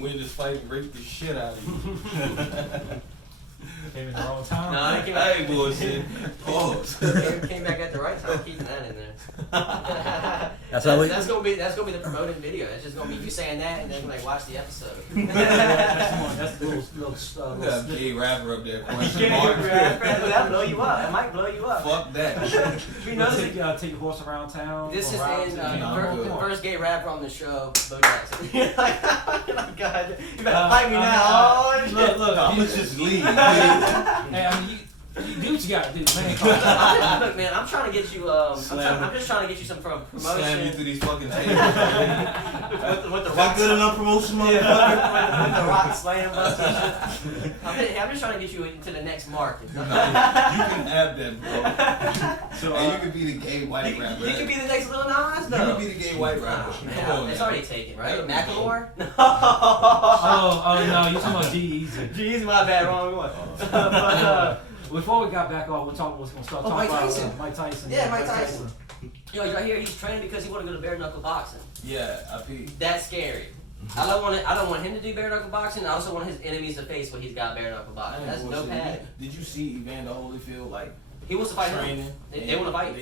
win this fight and rape the shit out of you. Came in the wrong time. No, I ain't bullshit. Pause. Came back at the right time, keeping that in there. That's gonna be the promoted video. That's just gonna be you saying that, and then like watch the episode. That's the little gay rapper up there. That'll blow you up. It might blow you up. Fuck that. take your horse around town. This is the first gay rapper on the show, Bo Jackson. like, oh my God, you better fight me now. Look, I'm gonna just leave. Hey, I mean, you do what you gotta do, man. Look, man, I'm trying to get you. I'm just trying to get you some promotion. Slam you through these fucking tables. with the rock. Good enough promotion, motherfucker. With the rock slam bust and shit. I'm just trying to get you into the next market. No, you can have that, bro. So you can be the gay white rapper. You can be the next Lil Nas, though. You can be the gay white rapper. It's already taken, right? Macklemore? Oh no, you talking about G-Eazy. G-Eazy, my bad, wrong one. Before we got back on, we're going to start talking Mike Tyson. about Mike Tyson. Yeah, Mike Tyson. You know, right here, he's training because he want to go to bare knuckle boxing. Yeah, I peed. That's scary. I don't want him to do bare knuckle boxing. I also want his enemies to face what he's got bare knuckle boxing. That's no padding. Did you see Evander Holyfield he wants to fight training? They want to fight.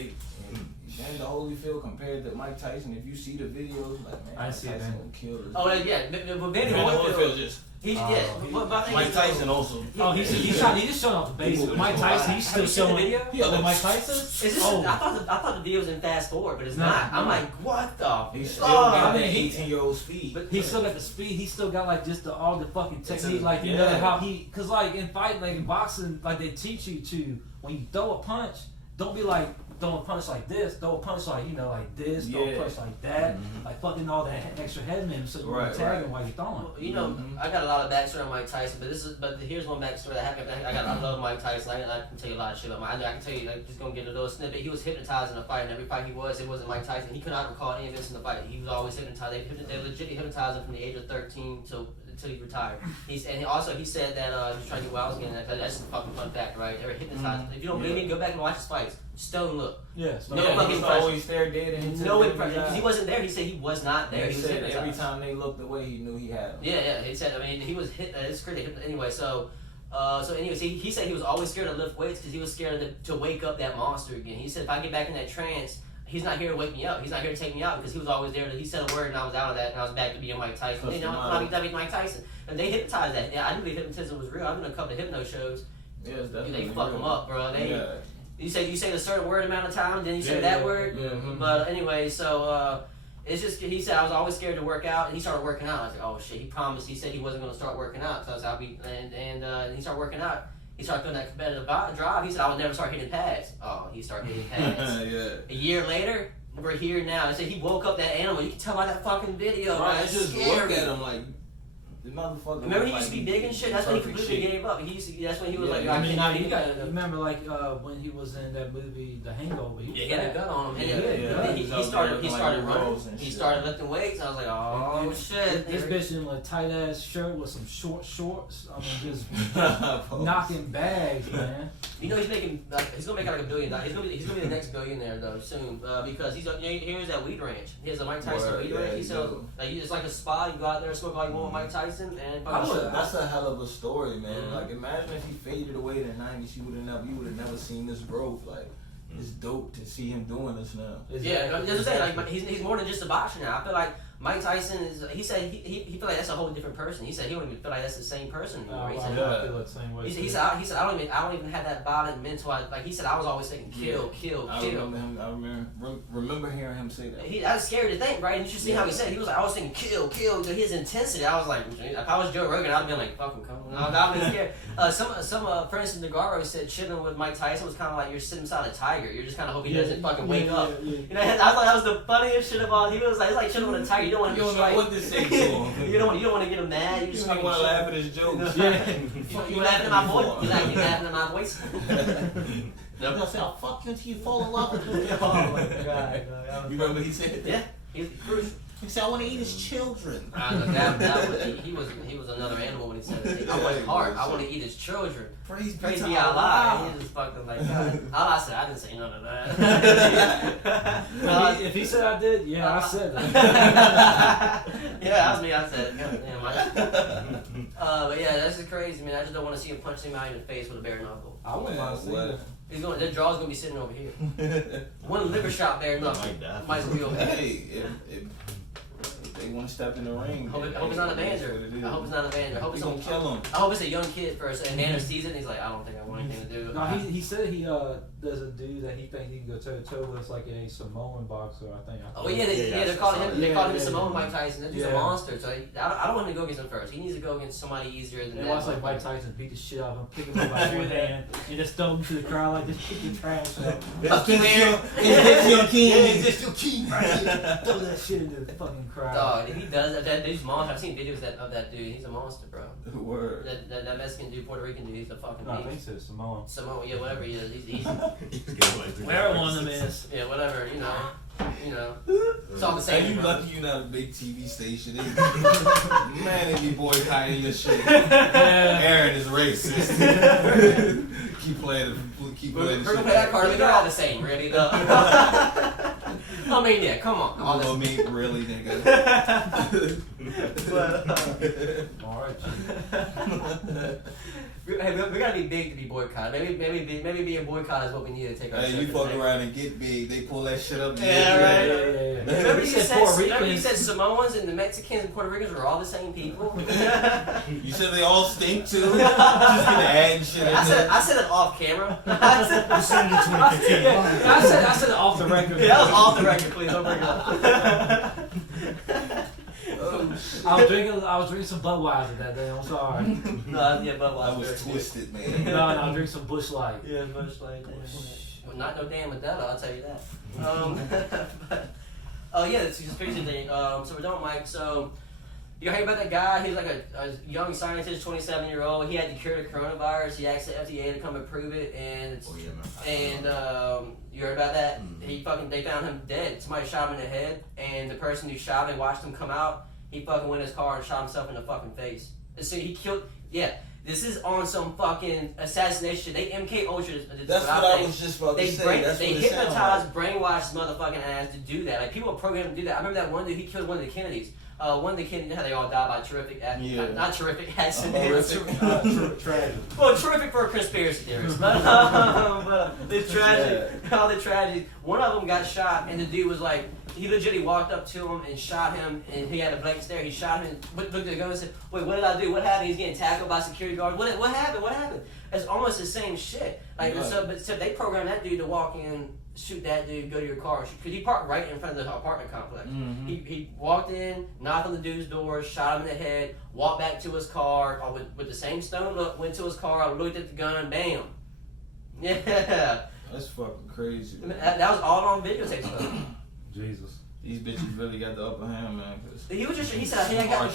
Evander Holyfield compared to Mike Tyson. If you see the videos, like man, I see Tyson will kill this. Oh yeah, but Evander Holyfield just. Mike Tyson also. Oh, he's just showing off the basics. Mike Tyson, he's still showing. Video? Yeah, Mike Tyson. Is this? I thought the video was in fast forward, but it's not. I'm like, what the? He still got that 18-year-old speed. But he still got the speed. He still got like just all the fucking technique, like you know how cause like in fighting, like in boxing, like they teach you to when you throw a punch, don't be like. Throw a punch like this, throw a punch like, like this, throw a punch like that, like fucking all that extra head movement so you can tag him while you're throwing. Well, you know, I got a lot of backstory on Mike Tyson, but here's one backstory that happened. I love Mike Tyson. I can tell you a lot of shit about Mike. I can tell you, just gonna get a little snippet. He was hypnotized in a fight, and every fight it wasn't Mike Tyson. He could not recall any events in the fight. He was always hypnotized. They legit hypnotized him from the age of 13 until he retired. He said that he was trying to get what I was getting at. That's a fucking fun fact, right? They were hypnotized. If you don't believe me, go back and watch his fights. Stone look. Yes. No fucking always there, dead, and no impression. Because he wasn't there. He said he was not there. He was said every time they looked away, he knew he had him. Yeah. He said. I mean, he was hit. It's crazy. Anyway, anyways, he said he was always scared to lift weights because he was scared to wake up that monster again. He said if I get back in that trance, he's not here to wake me up. He's not here to take me out because he was always there. He said a word and I was out of that and I was back to being Mike Tyson. I'll be Mike Tyson. And they hypnotized that. Yeah, I knew the hypnotism was real. I've been to a couple of hypno shows. Yeah, they fuck them up, bro. You say a certain word amount of time, then you say that word. Mm-hmm. But anyway, so it's just he said I was always scared to work out, and he started working out. I was like, oh shit, he promised. He said he wasn't going to start working out, so I was I'll be and he started working out. He started feeling that competitive drive. He said I would never start hitting pads. Oh, he started hitting pads. A year later, we're here now. I said he woke up that animal. You can tell by that fucking video. Right, I just look at him like. The motherfucker. Remember he used to be big and shit. That's when he completely gave up. That's when he was like, I cannot. Remember like when he was in that movie, The Hangover. He got a gun on him. He started running. He started lifting weights. I was like, oh shit. This bitch in a tight ass shirt with some short shorts. I mean, just knocking bags, man. You know he's gonna make like $1 billion. He's gonna be the next billionaire though soon because here's that weed ranch. He has a Mike Tyson weed ranch. He sells it's like a spa. You go out there and smoke all you want with Mike Tyson. And that's a hell of a story, man. Mm-hmm. Like imagine if he faded away in the 90s, you would have never seen this growth. Like it's dope to see him doing this now. Yeah, that's what I'm saying. Like he's more than just a boxer now. I feel like Mike Tyson is. He said he feel like that's a whole different person. He said he don't even feel like that's the same person anymore. He said, I feel the same way. He said I don't even have that violent mental. Like he said I was always thinking kill. I remember hearing him say that. I was scared to think, right? And you should see how he said. He was like I was thinking kill. His intensity. I was like, if I was Joe Rogan, I'd been like fucking come. I'd been scared. Some for instance, Nagaro said chilling with Mike Tyson was kind of like you're sitting beside a tiger. You're just kind of hoping he doesn't fucking wake up. You know, I thought that was the funniest shit of all. He was like, it's like chilling with a tiger. You don't want to know what to say to him. you don't want to get him mad. You just want to laugh at his jokes. You laughing at my voice? You laughing at my voice? I'll say, I'll fuck you until you fall in love with me. Oh my god. You remember he said that? Yeah. Bruce. He said, I want to eat his children. He was another animal when he said it. I want heart. I want to eat his children. Praise be Allah. He just fucking like God. Allah said, I didn't say none of that. If he said I did, yeah, I said that. Yeah, that was me. I said, God damn. But yeah, that's just crazy, man. I just don't want to see him punch him out in the face with a bare knuckle. I wouldn't mind seeing that. That jaw's gonna be sitting over here. One liver shot bare knuckle. Might as well be over here. Hey, if they want to step in the ring. I hope it's not a bander. I hope it's not a bander. I hope it's gonna kill him. I hope it's a young kid first, and Banner sees it and he's like, I don't think I want anything to do. No, he said he there's a dude that he thinks he can go toe to toe with. It's like a Samoan boxer, I think. Oh yeah, they're calling him. They're calling him Samoan Mike Tyson. That dude's a Yeah. monster. So I don't want him to go against him first. He needs to go against somebody easier than They that. watch like Mike Tyson beat the shit out of him, kick him up by one hand, and just throw him to the crowd like just kick your trash out. Fuck you, man. It's your king. It's your king, right? Throw that shit into the fucking crowd. Dog, if he does that dude's monster. I've seen videos of that dude. He's a monster, bro. Word. That Mexican dude, Puerto Rican dude, he's a fucking No, I think beast. so, Samoan. Samoan, yeah, whatever he is, he's Whatever one of them is. yeah, whatever, you know. It's all the same. Hey, you bro. lucky you're not a big TV station. Man, they be boycotting your shit. Aaron is racist. keep playing We're the gonna shit. play that card. I mean, they're all the same, really. Though. I mean, yeah, come on. All I this. mean, really, nigga. Alright, Hey, we gotta be big to be boycotted. Maybe being boycotted is what we need to take our. Hey, you fuck around and get big. They pull that shit up. Yeah, right. yeah. Remember you said said, Puerto remember you Ricans. said Samoans and the Mexicans and Puerto Ricans are all the same people? You said they all stink too. Just gonna add shit. I said it off camera. I said I said it off the record. that was off the record. Please don't bring it up. I was drinking some Budweiser that day. I'm sorry. No, yeah, but I was twisted, man. No, I drinking some Bush Light. Yeah, much like that. Well, not no damn Modelo, I'll tell you that. But, oh yeah, it's a crazy thing. So we're done, Mike. So you heard about that guy? He's like a young scientist, 27-year-old. He had to cure the coronavirus. He asked the FDA to come and prove it, and it's, you heard about that? Mm-hmm. They found him dead. Somebody shot him in the head, and the person who shot him watched him come out. He fucking went in his car and shot himself in the fucking face. And so he killed. Yeah, this is on some fucking assassination. They MK Ultra. That's what I was just about to say. They hypnotized, brainwashed his motherfucking ass to do that. Like people are programmed to do that. I remember that one dude. He killed one of the Kennedys. One of the Kennedys, how they all died by terrific, not terrific accidents. Tragic. Well, terrific for a conspiracy theorist, but the tragic, all the tragedies. One of them got shot, and the dude was like, he legitimately walked up to him and shot him, and he had a blank stare. He shot him, and looked at the gun and said, "Wait, what did I do? What happened?" He's getting tackled by security guards. What happened? What happened? It's almost the same shit. Like, but they programmed that dude to walk in, shoot that dude, go to your car, because he parked right in front of the apartment complex. Mm-hmm. He walked in, knocked on the dude's door, shot him in the head, walked back to his car with the same stone look, went to his car, looked at the gun, bam. Yeah. That's fucking crazy. That was all on videotape stuff. Jesus. These bitches really got the upper hand, man. He said, hey, I got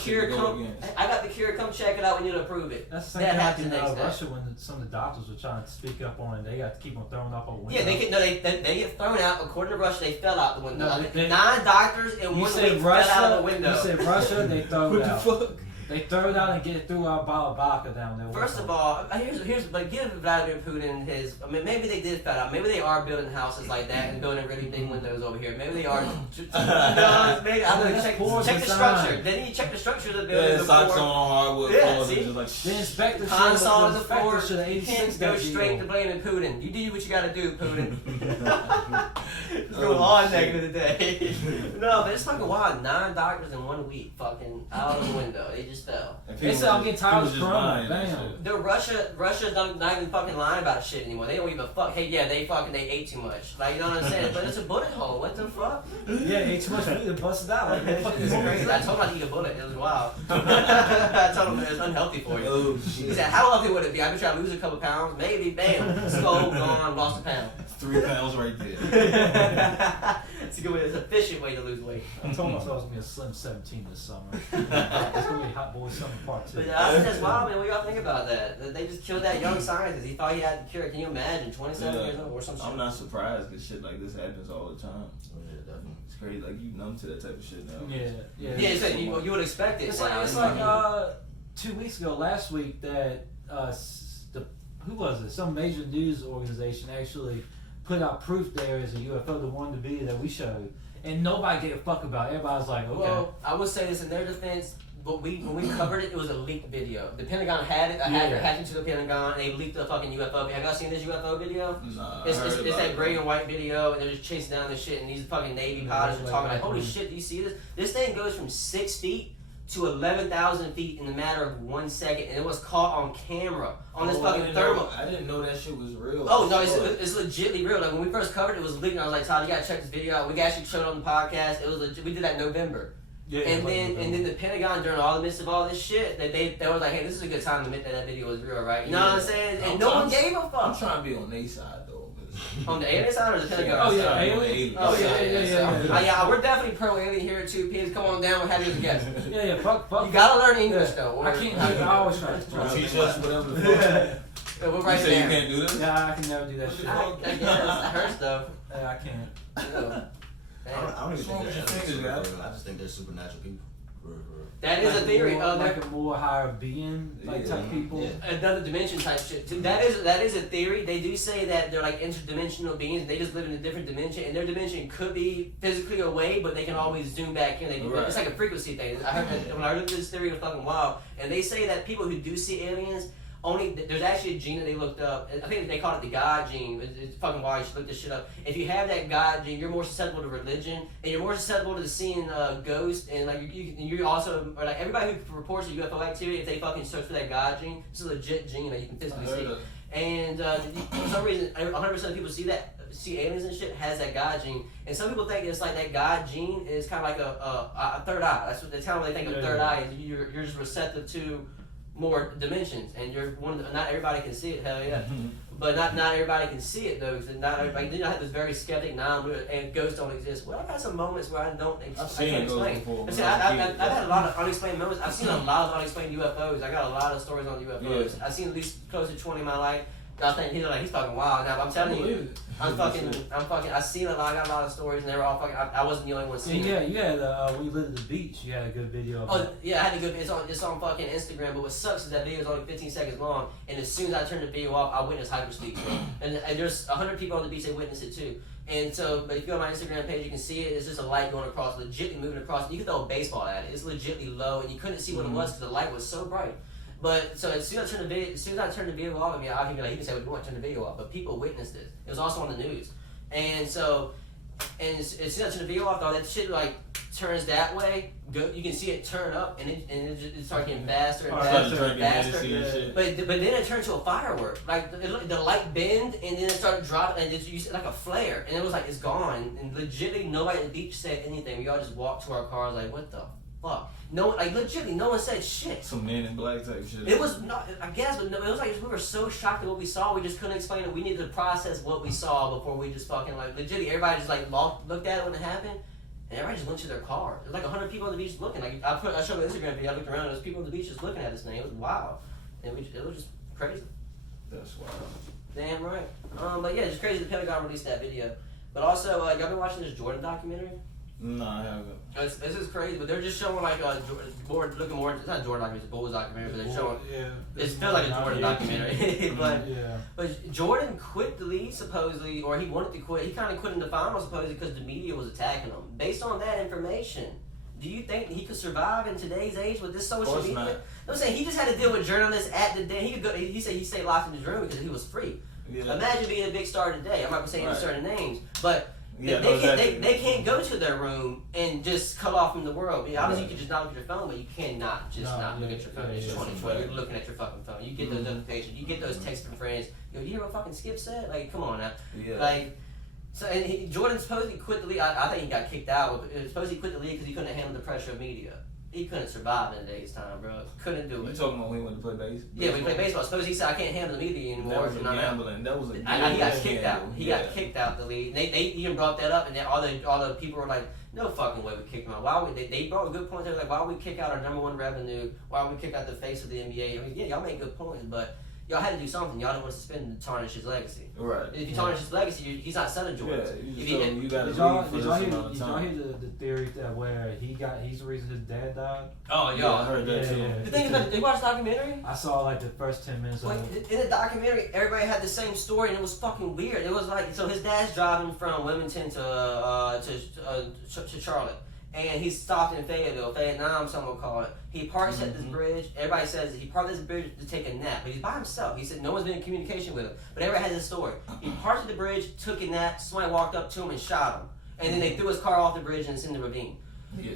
the cure, come check it out, we need to approve it. That's the same That thing happened in the next day. Russia when some of the doctors were trying to speak up on it. They got to keep them thrown off a window. Yeah, they get thrown out. According to Russia, they fell out the window. No, Like, they- 9 doctors in You 1 said week Russia, fell out of the window. You said Russia, they throw What it the out. fuck? They throw it out and get it through our Balabaka down there. First of all, but give Vladimir Putin his. I mean, maybe they did fell out. Maybe they are building houses like that and building really big windows over here. Maybe they are. No, maybe I don't know. Check the structure. Then you check the structure of the building Yeah, socks before. on hardwood Yeah, floors. see? Just like, the inspector Console on the inspector floor. should have You 86 can't go that straight to deal. blaming Putin. You do what you gotta do, Putin. It's Oh, going on shit. negative today. No, but it's fucking wild. 9 doctors in 1 week, fucking out of the window. They just fell. They said I'm getting tired of corona. Damn. The Russia's not even fucking lying about shit anymore. They don't even fuck. Hey, yeah, they ate too much. Like, you know what I'm saying? But it's a bullet hole. What the fuck? Yeah, ate too much meat and busted out. Like, It's fucking crazy. I told him not to eat a bullet. It was wild. I told him it was unhealthy for you. Oh He shit. said, how healthy would it be? I've been trying to lose a couple pounds. Maybe. Bam. Skull gone. Lost a pound. 3 pounds right there. It's a good way. It's an efficient way to lose weight. I told myself I was gonna be a slim 17 this summer. It's gonna be Hot Boy Summer Part 2. But I think that's wild, man. What y'all think about that? They just killed that young scientist. He thought he had the cure. Can you imagine? 27 years old or some shit. I'm not surprised because shit like this happens all the time. Yeah, definitely. It's crazy. Like, you numb to that type of shit now. Yeah, so you would expect it. It's now. like 2 weeks ago, last week, that who was it? Some major news organization actually put out proof there is a UFO, the one to be that we showed, and nobody gave a fuck about it. Everybody was like, okay. Well, I would say this in their defense. But when we covered it, it was a leaked video. The Pentagon had it. A hacker hacked into the Pentagon, and they leaked the fucking UFO. Have y'all seen this UFO video? Nah, It's that gray and white video, and they're just chasing down this shit, and these fucking Navy pilots are talking like, holy shit, do you see this? This thing goes from 6 feet to 11,000 feet in the matter of 1 second, and it was caught on camera on this fucking thermal. I didn't know that shit was real. Oh no, it's legitly real. Like when we first covered it, it was leaked. And I was like, Todd, you gotta check this video out. We actually showed it on the podcast. It was legit. We did that in November. And then the Pentagon, during all the midst of all this shit, they were like, hey, this is a good time to admit that video was real, right? You know what I'm saying? And no one gave a fuck. I'm trying to be on their side though. On the alien side or the Pentagon? Oh yeah, side? alien. Oh yeah. Yeah, we're definitely pro alien here too. Please come on down. We'll have you as a guest. Yeah, fuck. You gotta learn English though. I can't. I always try. Teach us whatever the fuck. We're right you there. say you can't do this? Yeah, I can never do that shit. I guess it hurts though. Yeah, I can't. I don't even think they're What's wrong with aliens. your I just think they're supernatural people. For real. That is a theory. Like a more higher being, like type people. Yeah. Another dimension type shit. That is a theory. They do say that they're like interdimensional beings. They just live in a different dimension, and their dimension could be physically away, but they can always zoom back in. It's like a frequency thing. I heard that when I looked at this theory, it was fucking wild. And they say that people who do see aliens. There's actually a gene that they looked up. I think they call it the God gene. It's fucking wild. You should look this shit up. If you have that God gene, you're more susceptible to religion, and you're more susceptible to seeing ghosts. And like you also, or like everybody who reports a UFO activity, if they fucking search for that God gene, it's a legit gene that you can physically see. And for some reason, 100% of people see aliens and shit has that God gene, and some people think it's like that God gene is kind of like a third eye. That's what they tell them. They think a third eye is you're just receptive to more dimensions, and you're not everybody can see it. Hell yeah, but not everybody can see it though. Because not everybody. Then I have this very skeptic and ghosts don't exist. Well, I've had some moments where I can't explain. I've had a lot of unexplained moments. I've seen a lot of unexplained UFOs. I got a lot of stories on UFOs. I've seen at least close to 20 in my life. I think he's fucking wild now. But I'm telling you, I've seen a lot. I got a lot of stories, and they were all fucking. I wasn't the only one seeing. Yeah, you had when you lived at the beach, you had a good video. Of it. Yeah, I had a good. It's on fucking Instagram. But what sucks is that video is only 15 seconds long, and as soon as I turned the video off, I witnessed hypersleep. and there's 100 people on the beach that witnessed it too. And so, but if you go on my Instagram page, you can see it. It's just a light going across, legitly moving across. You can throw a baseball at it. It's legitly low, and you couldn't see what it was because the light was so bright. But so as soon as I turned the video off, I mean, I can be like, you can say what you want, turn the video off, but people witnessed it. It was also on the news, and so, as soon as I turned the video off, all that shit like turns that way. You can see it turn up, and it starts getting faster and faster and faster. But then it turned to a firework. Like the light bend, and then it started dropping, and you see like a flare, and it was like it's gone. And legitimately, nobody at the beach said anything. We all just walked to our cars like, what the fuck? No, like legitimately, no one said shit. Some Men in Black type shit. It was not, I guess, but no, it was like we were so shocked at what we saw, we just couldn't explain it. We needed to process what we saw before we just fucking like legitimately. Everybody just like looked at it when it happened, and everybody just went to their car. There's like 100 people on the beach looking. Like I showed an Instagram video. I looked around. There was people on the beach just looking at this thing. It was wild, and it was just crazy. That's wild. Damn right. But yeah, it's crazy. The Pentagon released that video. But also, y'all been watching this Jordan documentary? No, I haven't. This is crazy, but they're just showing like it's not Jordan documentary, it's a Bulls documentary, but they're showing. It feels like a Jordan documentary, but Jordan quit the league supposedly, or he wanted to quit. He kind of quit in the finals supposedly because the media was attacking him. Based on that information, do you think he could survive in today's age with this social media? Not. I'm saying he just had to deal with journalists at the day. He could go. He said he stayed locked in his room because he was free. Yeah. Imagine being a big star today. I'm not gonna say any certain names, but. Yeah, they can't go to their room and just cut off from the world. I mean, obviously, you can just not look at your phone, but you cannot just not look at your phone. It's 2020. You're looking at your fucking phone. You get those notifications. You get those texts from friends. Yo, you hear what fucking Skip said? Like, come on now. Yeah. Like, so and Jordan supposedly quit the league. I think he got kicked out. Supposedly he quit the league because he couldn't handle the pressure of media. he couldn't survive in today's time, bro. Couldn't do You it. talking about when he went to play baseball? Yeah, we played baseball. Suppose he said I can't handle the media anymore. That was a and I'm out. gambling. That was a He gambling got kicked out. scandal. He got kicked out the league. They even brought that up, and then all the people were like, "No fucking way we kicked him out." Why would they brought a good point. They were like, "Why would we kick out our #1 revenue? Why would we kick out the face of the NBA?" I mean, yeah, y'all make good points, but y'all had to do something. Y'all didn't want to suspend and tarnish his legacy. Right. If you tarnish his legacy, he's not selling Yeah, Jordans. you If just he- told him you got to Did y'all, leave for did this y'all hear, amount of did y'all time. hear the theory that where he's the reason his dad died? Oh, Yeah, I y'all. heard that too. Yeah. The thing about did you watch the documentary? I saw like the first 10 minutes of Like, it. in the documentary, everybody had the same story, and it was fucking weird. It was like, so his dad's driving from Wilmington to Charlotte, and he's stopped in Fayetteville, some will call it. He parks at this bridge. Everybody says he parked at this bridge to take a nap, but he's by himself. He said no one's been in communication with him, but everybody has this story. He parked at the bridge, took a nap. Somebody walked up to him and shot him, and then they threw his car off the bridge and it's in the ravine. Yeah.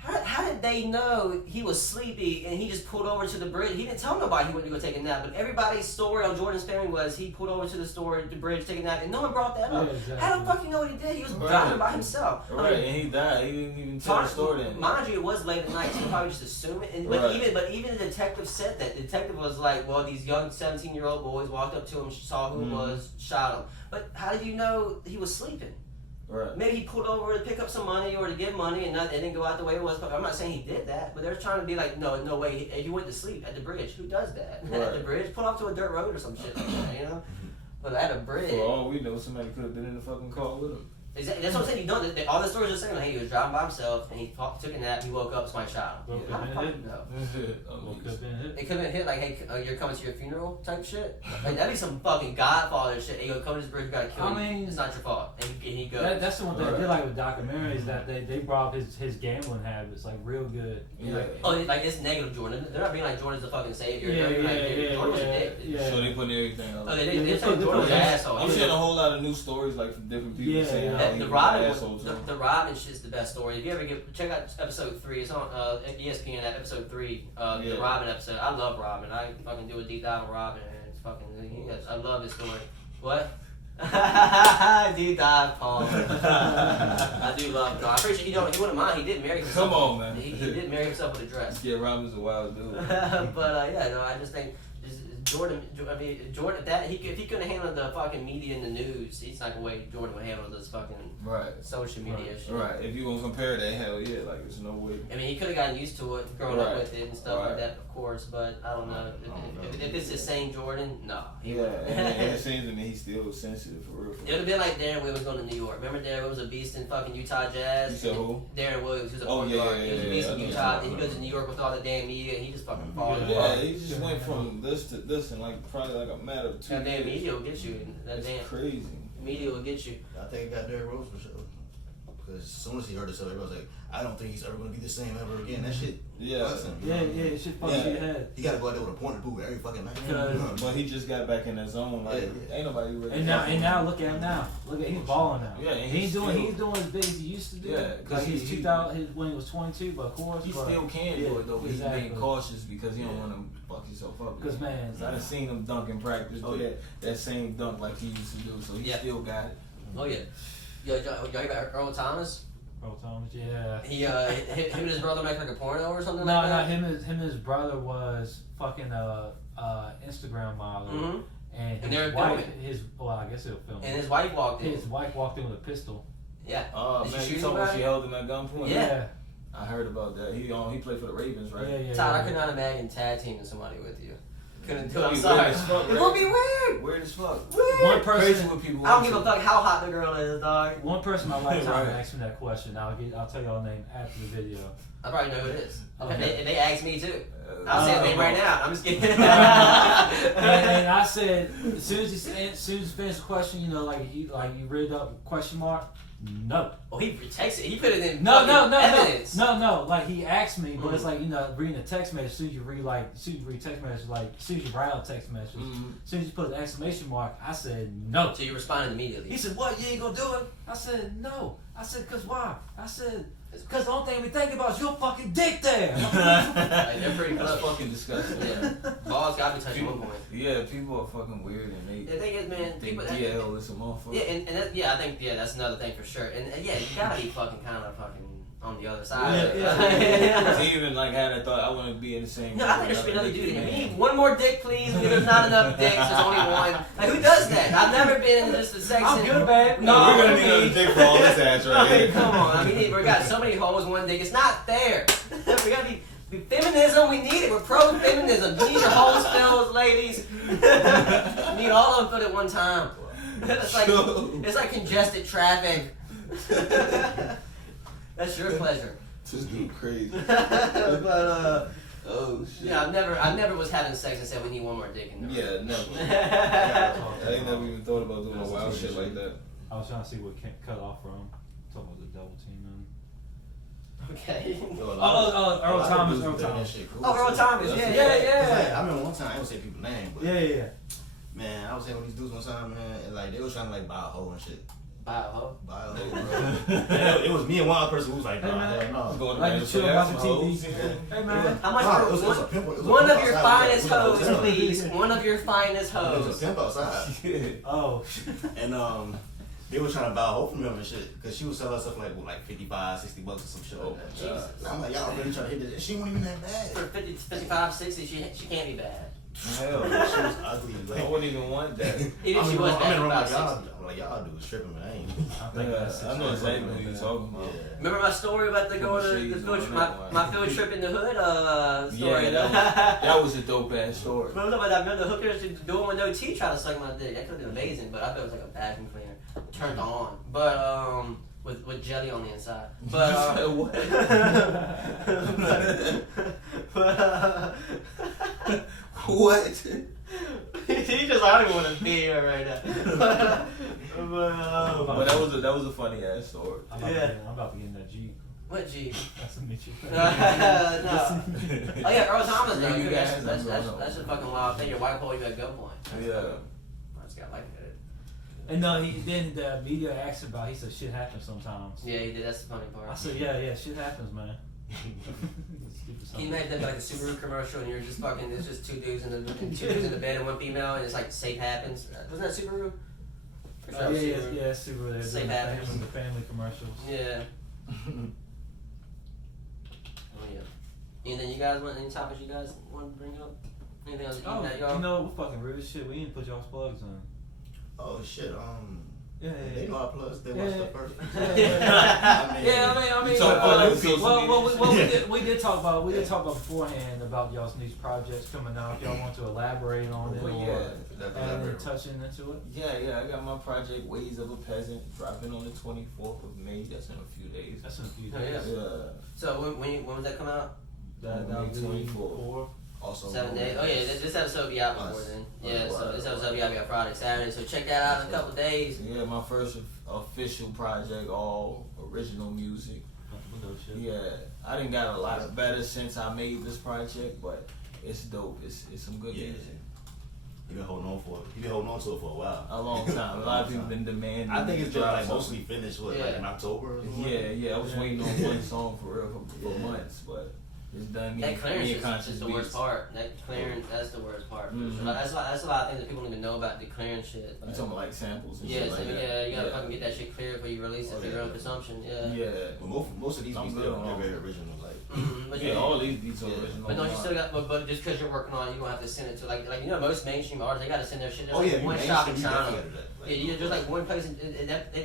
How did they know he was sleepy and he just pulled over to the bridge? He didn't tell nobody he went to go take a nap, but everybody's story on Jordan's family was he pulled over to the bridge, take a nap, and no one brought that up. Yeah, exactly. How the fuck you know what he did? He was Right. driving by himself. Right, and he died. He didn't even tell the story then. Mind you, it was late at night, so you probably just assume it. And, Right. but even the detective said that. The detective was like, well, these young 17-year-old boys walked up to him, saw who it was, shot him. But how did you know he was sleeping? Right. Maybe he pulled over to pick up some money or to get money and it didn't go out the way it was. I'm not saying he did that, but they're trying to be like, no way, he went to sleep at the bridge. Who does that? Right. At the bridge? Pull off to a dirt road or some shit like that, you know? But at a bridge. For all we know, somebody could have been in the fucking car with him. Exactly. That's what I'm saying. You don't. All the stories are saying like, hey, he was driving by himself and he took a nap. He woke up, somebody shot him. Okay, How the man, fuck it- you know? Well, could have been it. It could have been hit like, hey, you're coming to your funeral type shit. Like that'd be some fucking Godfather shit. Hey, yo, come to this bridge, we gotta kill I you. mean, It's not your fault. And he goes. That's the one thing I did like with documentaries that they brought up his gambling habits like real good. Yeah. Oh, like it's negative Jordan. They're not being like Jordan's the fucking savior. Yeah, They're like, yeah, Jordan was a yeah, dick. yeah. So they putting everything out. Oh, they Yeah, say Jordan was an yeah. asshole. I'm seeing a whole lot of new stories like from different people Yeah. saying how That, he the was Robin, an asshole. the Robin shit's the best story. If you ever check out episode 3, it's on ESPN at episode 3, Yeah. the Robin episode. I love Robin. I fucking do a deep dive on Robin, and it's fucking. I love his story. What? Deep dive, Paul. I do love. No, I'm pretty sure he wouldn't mind. He did marry himself. Come on, man. He did marry himself with a dress. Yeah, Robin's a wild dude. But yeah, no, I just think Jordan. I mean, Jordan. If he couldn't handle the fucking media and the news, he's not the way Jordan would handle this fucking Right. social media shit. Right. If you gonna compare that, hell yeah, like there's no way. I mean, he could have gotten used to it, growing up Right. with it and stuff like Right. that, of course. But I don't know. If it's the same Jordan, no. He Yeah, wouldn't. and it seems to me he's still sensitive for real. It would have been like Darren Williams going to New York. Remember Darren Williams was a beast in fucking Utah Jazz? You said who? Darren Williams, who's a Oh, point yeah, guard. yeah, He was a yeah, beast yeah, in I know Utah. what Then he you're goes to New York with all the damn media, and he just fucking falls Yeah. apart. Yeah, he just went from this to this in like probably like a matter of 2 That damn years. media will get you. That It's damn crazy. media will get you. I think it got Derrick Rose for sure. Because as soon as he heard this, everybody was like, I don't think he's ever going to be the same ever again. That shit. Yeah. bugs him, you Yeah, know? yeah, it should fuck Yeah. your head. He got to go out there with a pointed boot every fucking night. Because- But he just got back in that zone. Like Yeah. ain't nobody really. And now look at him now. Look at he's balling now. Yeah, and he's doing still- as big as he used to do. Yeah, 'cause like he- he's 2000 when he was 22, but of course He but- still can yeah, do it though, but exactly. he's being cautious because he don't Yeah. want to fuck himself up. Because man, I done seen him dunk in practice. Oh, Do yeah. that same dunk like he used to do. So he Yeah. still got it. Oh yeah. Yo, y'all hear about Earl Thomas? Bro Thomas, yeah. He him and his brother make like a porno or something No, like no, that. him and his brother was fucking Instagram model, Mhm. and And they were his wife, filming. I guess they were filming. And his wife walked in. His wife walked in with a pistol. Yeah. Oh Did she man, shoot you talking about anybody? she held him at gunpoint? Yeah. I heard about that. He played for the Ravens, right? Yeah, yeah. Todd, I yeah. could not imagine tag teaming somebody with you. Couldn't do it. It'd I'm be sorry. weird as fuck, It right? would be weird. Weird as fuck. Weird. One Crazy person, what people. I don't want give a to. fuck how hot the girl is, dog. one person my lifetime Right. asked me that question. I'll tell y'all the name after the video. I probably know who it is. Okay. And they asked me too. Uh, I'll say his name right now. I'm just kidding. and I said, as soon as he finished the question, you know, like you read up question mark. No. Well, he texted. He put it in No, fucking no. evidence. No. Like he asked me, but it's Mhm. like, you know, reading a text message. As soon as you read text message, like as soon as you write out text message, Mhm. as soon as you put an exclamation mark, I said no. So you responded immediately. He said, "What? You ain't gonna do it?" I said, "No." I said, "Cause why?" I said, "Cause the only thing we think about is your fucking dick there." Like, they're pretty That's close. fucking disgusting. Yeah. Balls gotta be touched at one People, point. yeah, people are fucking weird and they The thing is, man, think people. DL is a motherfucker. Yeah, and that, I think that's another thing for sure. And yeah, you gotta be fucking kind of fucking on the other side. To even like had that thought, I want to be in the same. No, I think there should be another dude in here. We need one more dick, please. There's not enough dicks. There's only one. Like, who does that? I've never been just a sex. I'm good, babe. No, we're gonna need another dick for all this ass right here. Come on. I mean, we got so many holes, one dick. It's not fair. We gotta be feminism. We need it. We're pro feminism. You need your holes filled, ladies. You need all of them filled at one time. It's like congested traffic. That's your pleasure. This dude crazy. But oh shit. yeah, I never was having sex and said we need one more dick in there. Yeah, never. I ain't never even thought about doing a wild shit like that. I was trying to see what cut off from. Talking about the double team. Okay. Earl Thomas. Oh, Earl Thomas. Yeah. I remember one time I don't say people's name, but Yeah. man, I was saying with these dudes one time, man, and like they was trying to like buy a hoe and shit. Buy a hoe? Buy a hoe, bro. And it was me and one other person who was like, nah, hell no. Going Like to you chill about the TV. Hey man. How much Nah, for it was a pimp, it was a one pimp of your outside. finest We was at a hoes, hotel. please? One of your finest It was hoes. a pimp outside. Oh. And they were trying to buy a hoe from him and shit, cause she was selling stuff like $55, $60 or some shit like that. Jesus. And I'm like, y'all really trying to hit this? And she wasn't even that bad. For 50, 55, 60, she can't be bad. Hell, She was ugly. I Like, wouldn't even want that. Even if she was I'm bad, in the room about like, 60. I'm like, y'all dudes tripping, man. I ain't. I think that's I know exactly what you're talking about. Yeah. Remember my story about the going to the field trip, my field trip in the hood story? Yeah, that was a dope ass story. Remember about that the hookers doing with no tea trying to suck my dick? That could have been amazing, but I bet it was like a vacuum cleaner turned on, but with jelly on the inside. But What? What? he just I don't even want to be here right now. But that was a funny ass story. I'm about to get in that Jeep. What G? That's a Mitri. No. Oh yeah, Earl Thomas though. You guys That's don't a fucking wild thing. Your white boy, you at gunpoint. Yeah. I just got like it. And no, then the media asked him about. He said shit happens sometimes. Yeah, he did. That's the funny part. I said yeah, shit happens, man. He made that like a Subaru commercial, and you're just fucking. It's just two dudes in the bed and one female, and it's like safe happens. Wasn't that Subaru? Yeah, Subaru. They're Safe doing happens. the family commercials. Yeah. Oh yeah. And then you guys want any topics you guys want to bring up? Anything else Oh, that y'all? you know, we're fucking rude as shit. We didn't put y'all's plugs on. Oh shit. Yeah. They know our plugs. They watched the first. I mean, You talk about new social we did talk about beforehand about y'all's new projects coming out. If y'all want to elaborate on it Well, or touching into it. Yeah, I got my project Ways of a Peasant dropping on the 24th of May. That's in a few days. That's in a few Oh, days. Yeah. So when was that come out? That'll be 24. Also, 7 days. Oh yeah, this episode will be out before then. Yeah, so this episode will be out Friday, Saturday. So check that out in a couple days. Yeah, my first official project, all original music. Yeah, I didn't got a lot better since I made this project, but it's dope. It's some good music. You've been holding on to it for a while. A long time. A lot of people been demanding. I think it's been drop like something. mostly finished like in October or something. Yeah. I was waiting on one song for real for months, but it's done. That clearance is conscious the worst part. That clearance, that's the worst part. Mm-hmm. That's a lot of things that people don't even know about the clearance shit. You talking about like samples and Yeah, shit so like that? you gotta fucking get that shit cleared before you release it for your own consumption. Yeah. Yeah. But most of these beats they're very original. Like But Yeah, all these beats are original. But don't you still got? But just because you're working on it, you don't have to send it to like most mainstream artists. They gotta send their shit. There's like one shop in China. Yeah, there's like one place.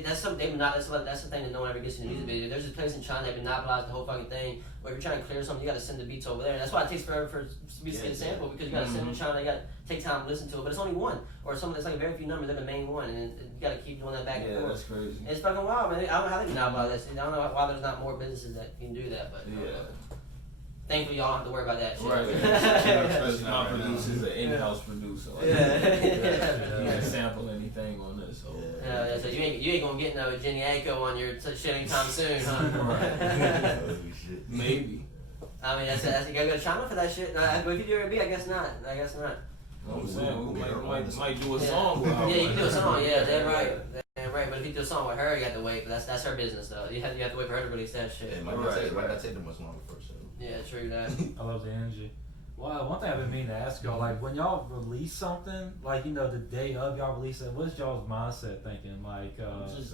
That's something they that's the thing that no one ever gets in the music video. There's this place in China that monopolized the whole fucking thing. Where if you're trying to clear something, you gotta send the beats over there. And that's why it takes forever for beats to get a sample because you gotta send it to China. You gotta take time to listen to it. But it's only one, or something that's like very few numbers. They're the main one, and you gotta keep doing that back and Yeah, forth. that's crazy. It's fucking wild, man. I don't know how they monopolize this. I don't know why there's not more businesses that can do that, but thankfully y'all don't have to worry about that shit. Right. Especially my producer's an in-house producer. Like, He can't sample anything on this. So. Yeah, so you ain't gonna get no Jenny Aiko on your shit anytime soon, huh? Maybe. I mean, that's you gotta go to China for that shit. But if you do R&B, I guess not. I'm saying we might do a song with her. Yeah, you can do a song. Yeah, that's right. Right, but if you do a song with her, you have to wait. But that's her business, though. You have to wait for her to release that shit. It might not take them much longer first. Yeah, true that. I love the energy. Well, one thing I've been meaning to ask y'all, like when y'all release something, like the day of y'all release it, what's y'all's mindset thinking? Like, I'm just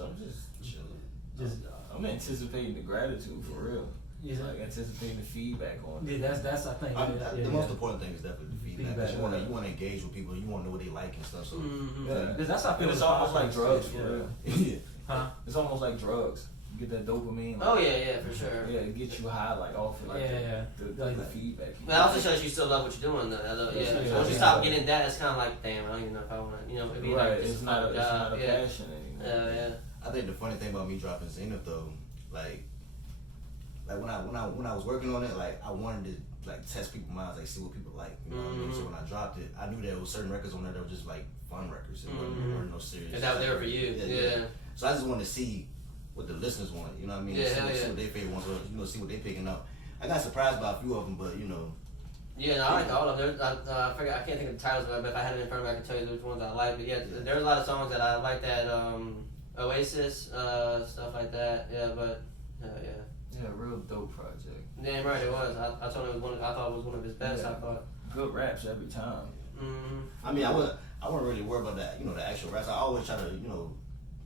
chilling. I'm anticipating the gratitude for real. Yeah. Like anticipating the feedback on it. Yeah, that's I think. The most important thing is definitely the feedback. 'Cause you want to engage with people. You want to know what they like and stuff. So Because that's how I feel. It's almost like drugs for yeah. real. yeah. Huh? It's almost like drugs. You get that dopamine. Like, Oh yeah, for sure. Yeah, it gets you high like off of like the feedback. But it also shows you still love what you're doing though. Yeah. Once you stop getting that, it's kind of like, damn, I don't even know if I want to, it'd be Right, like just it's not a passion anymore. Yeah. I think the funny thing about me dropping Zenith though, like when I was working on it, like I wanted to like test people's minds, like see what people like. You know what I mean? So when I dropped it, I knew there was certain records on there that were just like fun records. It weren't no serious. And that was there for you. Yeah. So I just wanted to see what the listeners want. You know what I mean? Yeah, see what their favorite ones were. See what they picking up. I got surprised by a few of them, but Yeah, no, I like all of them. I forget, I can't think of the titles of it, but if I had it in front of me, I could tell you which ones I like. But yeah, there's a lot of songs that I like that Oasis, stuff like that. Yeah, but yeah. Yeah, real dope project. Damn right it was. I told him it was I thought it was one of his best. Yeah. I thought. Good raps every time. I mean, I wasn't really worried about that. The actual raps. I always try to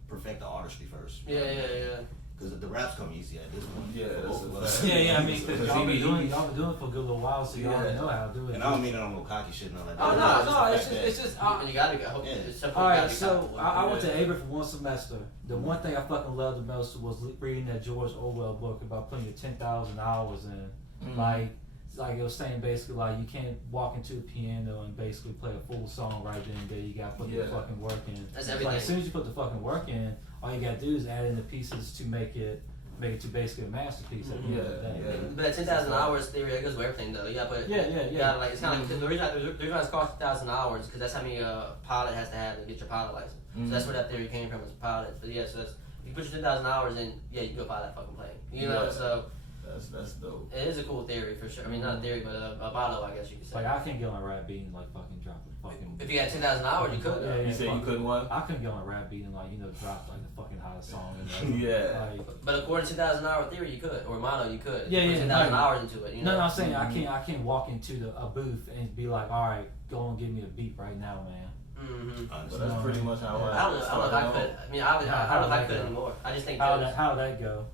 perfect the artistry first. Yeah. Because the raps come easy at this point. Yeah, for that's both a of us. fact. Yeah, I mean, because y'all been doing it for a good little while, so y'all already know how to do it. And I don't mean it on no cocky shit, nothing like that. Oh no, Just the fact it's just. And you gotta go. Yeah. It's something All you right, gotta so be I went to Aber for one semester. The one thing I fucking loved the most was reading that George Orwell book about putting your 10,000 hours in. Like it was saying basically like you can't walk into a piano and basically play a full song right then and there. You gotta put the fucking work in. That's Like everything. as soon as you put the fucking work in, all you gotta do is add in the pieces to make it to basically a masterpiece at the end of the day. Yeah. But that 10,000 hours theory, that goes with everything though. You gotta put. Yeah. You gotta, like, it's kind of like the reason it's called 10,000 hours because that's how many pilot has to have to get your pilot license. So that's where that theory came from, as a pilot. But yeah, so that's if you put your 10,000 hours in, you can go fly that fucking plane. You know, so. That's dope. It is a cool theory for sure. I mean, not a theory, but a motto, I guess you could say. Like I can't get on a rap beat and like fucking drop a fucking. If you had 10,000 hours, you could. Yeah, You said you couldn't what? I couldn't get on a rap beat and like drop like the fucking hottest song. Yeah. Like, But according to 10,000 hour theory, you could, or motto, you could. Yeah, you put 10,000 right. hours into it. No, I'm saying I can't walk into a booth and be like, all right, go and give me a beat right now, man. But that's pretty much how I don't know if I could. I mean, I don't know if I could anymore. I just think How that go?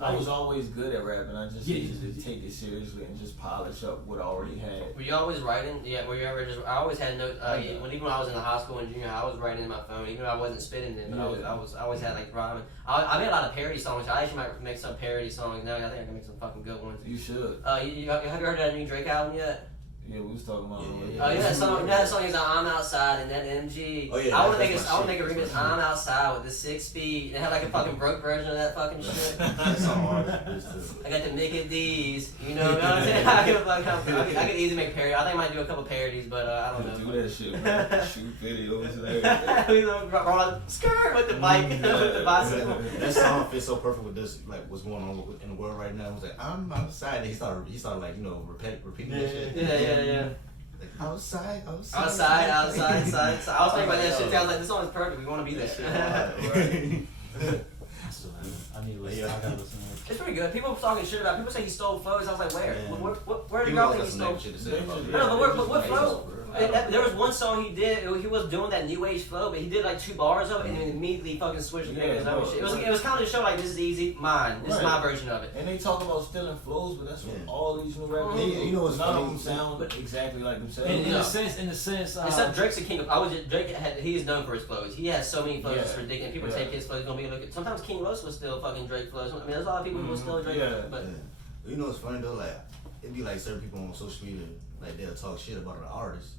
I was always good at rapping. I just needed to take it seriously and just polish up what I already had. Were you always writing? Yeah, were you ever just? I always had notes. Even when I was in the high school and junior high, I was writing in my phone. Even though I wasn't spitting it, but I always had like rhyming. I made a lot of parody songs. I actually might make some parody songs now. I think I can make some fucking good ones. You should. Have you heard that new Drake album yet? Yeah, we was talking about it. Oh yeah, that song is I'm outside and that MG. Oh, yeah, I want to that's make a remix. I'm outside with the 6 speed. It had like a fucking broke version of that fucking shit. That's all hard. I got the Mickey D's. You know what I'm saying? I could easily make parody. I think I might do a couple parodies, but I don't know. Do that shit, man. Shoot videos and everything. Skirt with the bike, with the bicycle. That song fits so perfect with this, like what's going on in the world right now. It was like I'm outside, and he started like repeating that shit. Yeah. Like outside. I was thinking about that shit. I was like, this song is perfect. We want to be there. I need to listen. I gotta listen. It's pretty good. People talking shit about. People say he stole flows. I was like, where? Yeah. Where do y'all think he stole? Shit to say about it. No, but what flow? There was one song he did. He was doing that new age flow, but he did like 2 bars of it and then immediately fucking switched to his own shit. It was kind of to show like this is easy, mine. This is my version of it. And they talk about stealing flows, but that's what all these new rappers. You know what's none funny? of them sound exactly like themselves. In a sense. Except Drake's a king of. He is known for his flows. He has so many flows. It's ridiculous. People take his flows. Gonna be look at. Sometimes King Los was still fucking Drake flows. I mean, there's a lot of people who will still Drake. But You know what's funny though? Like it'd be like certain people on social media, like they'll talk shit about an artist,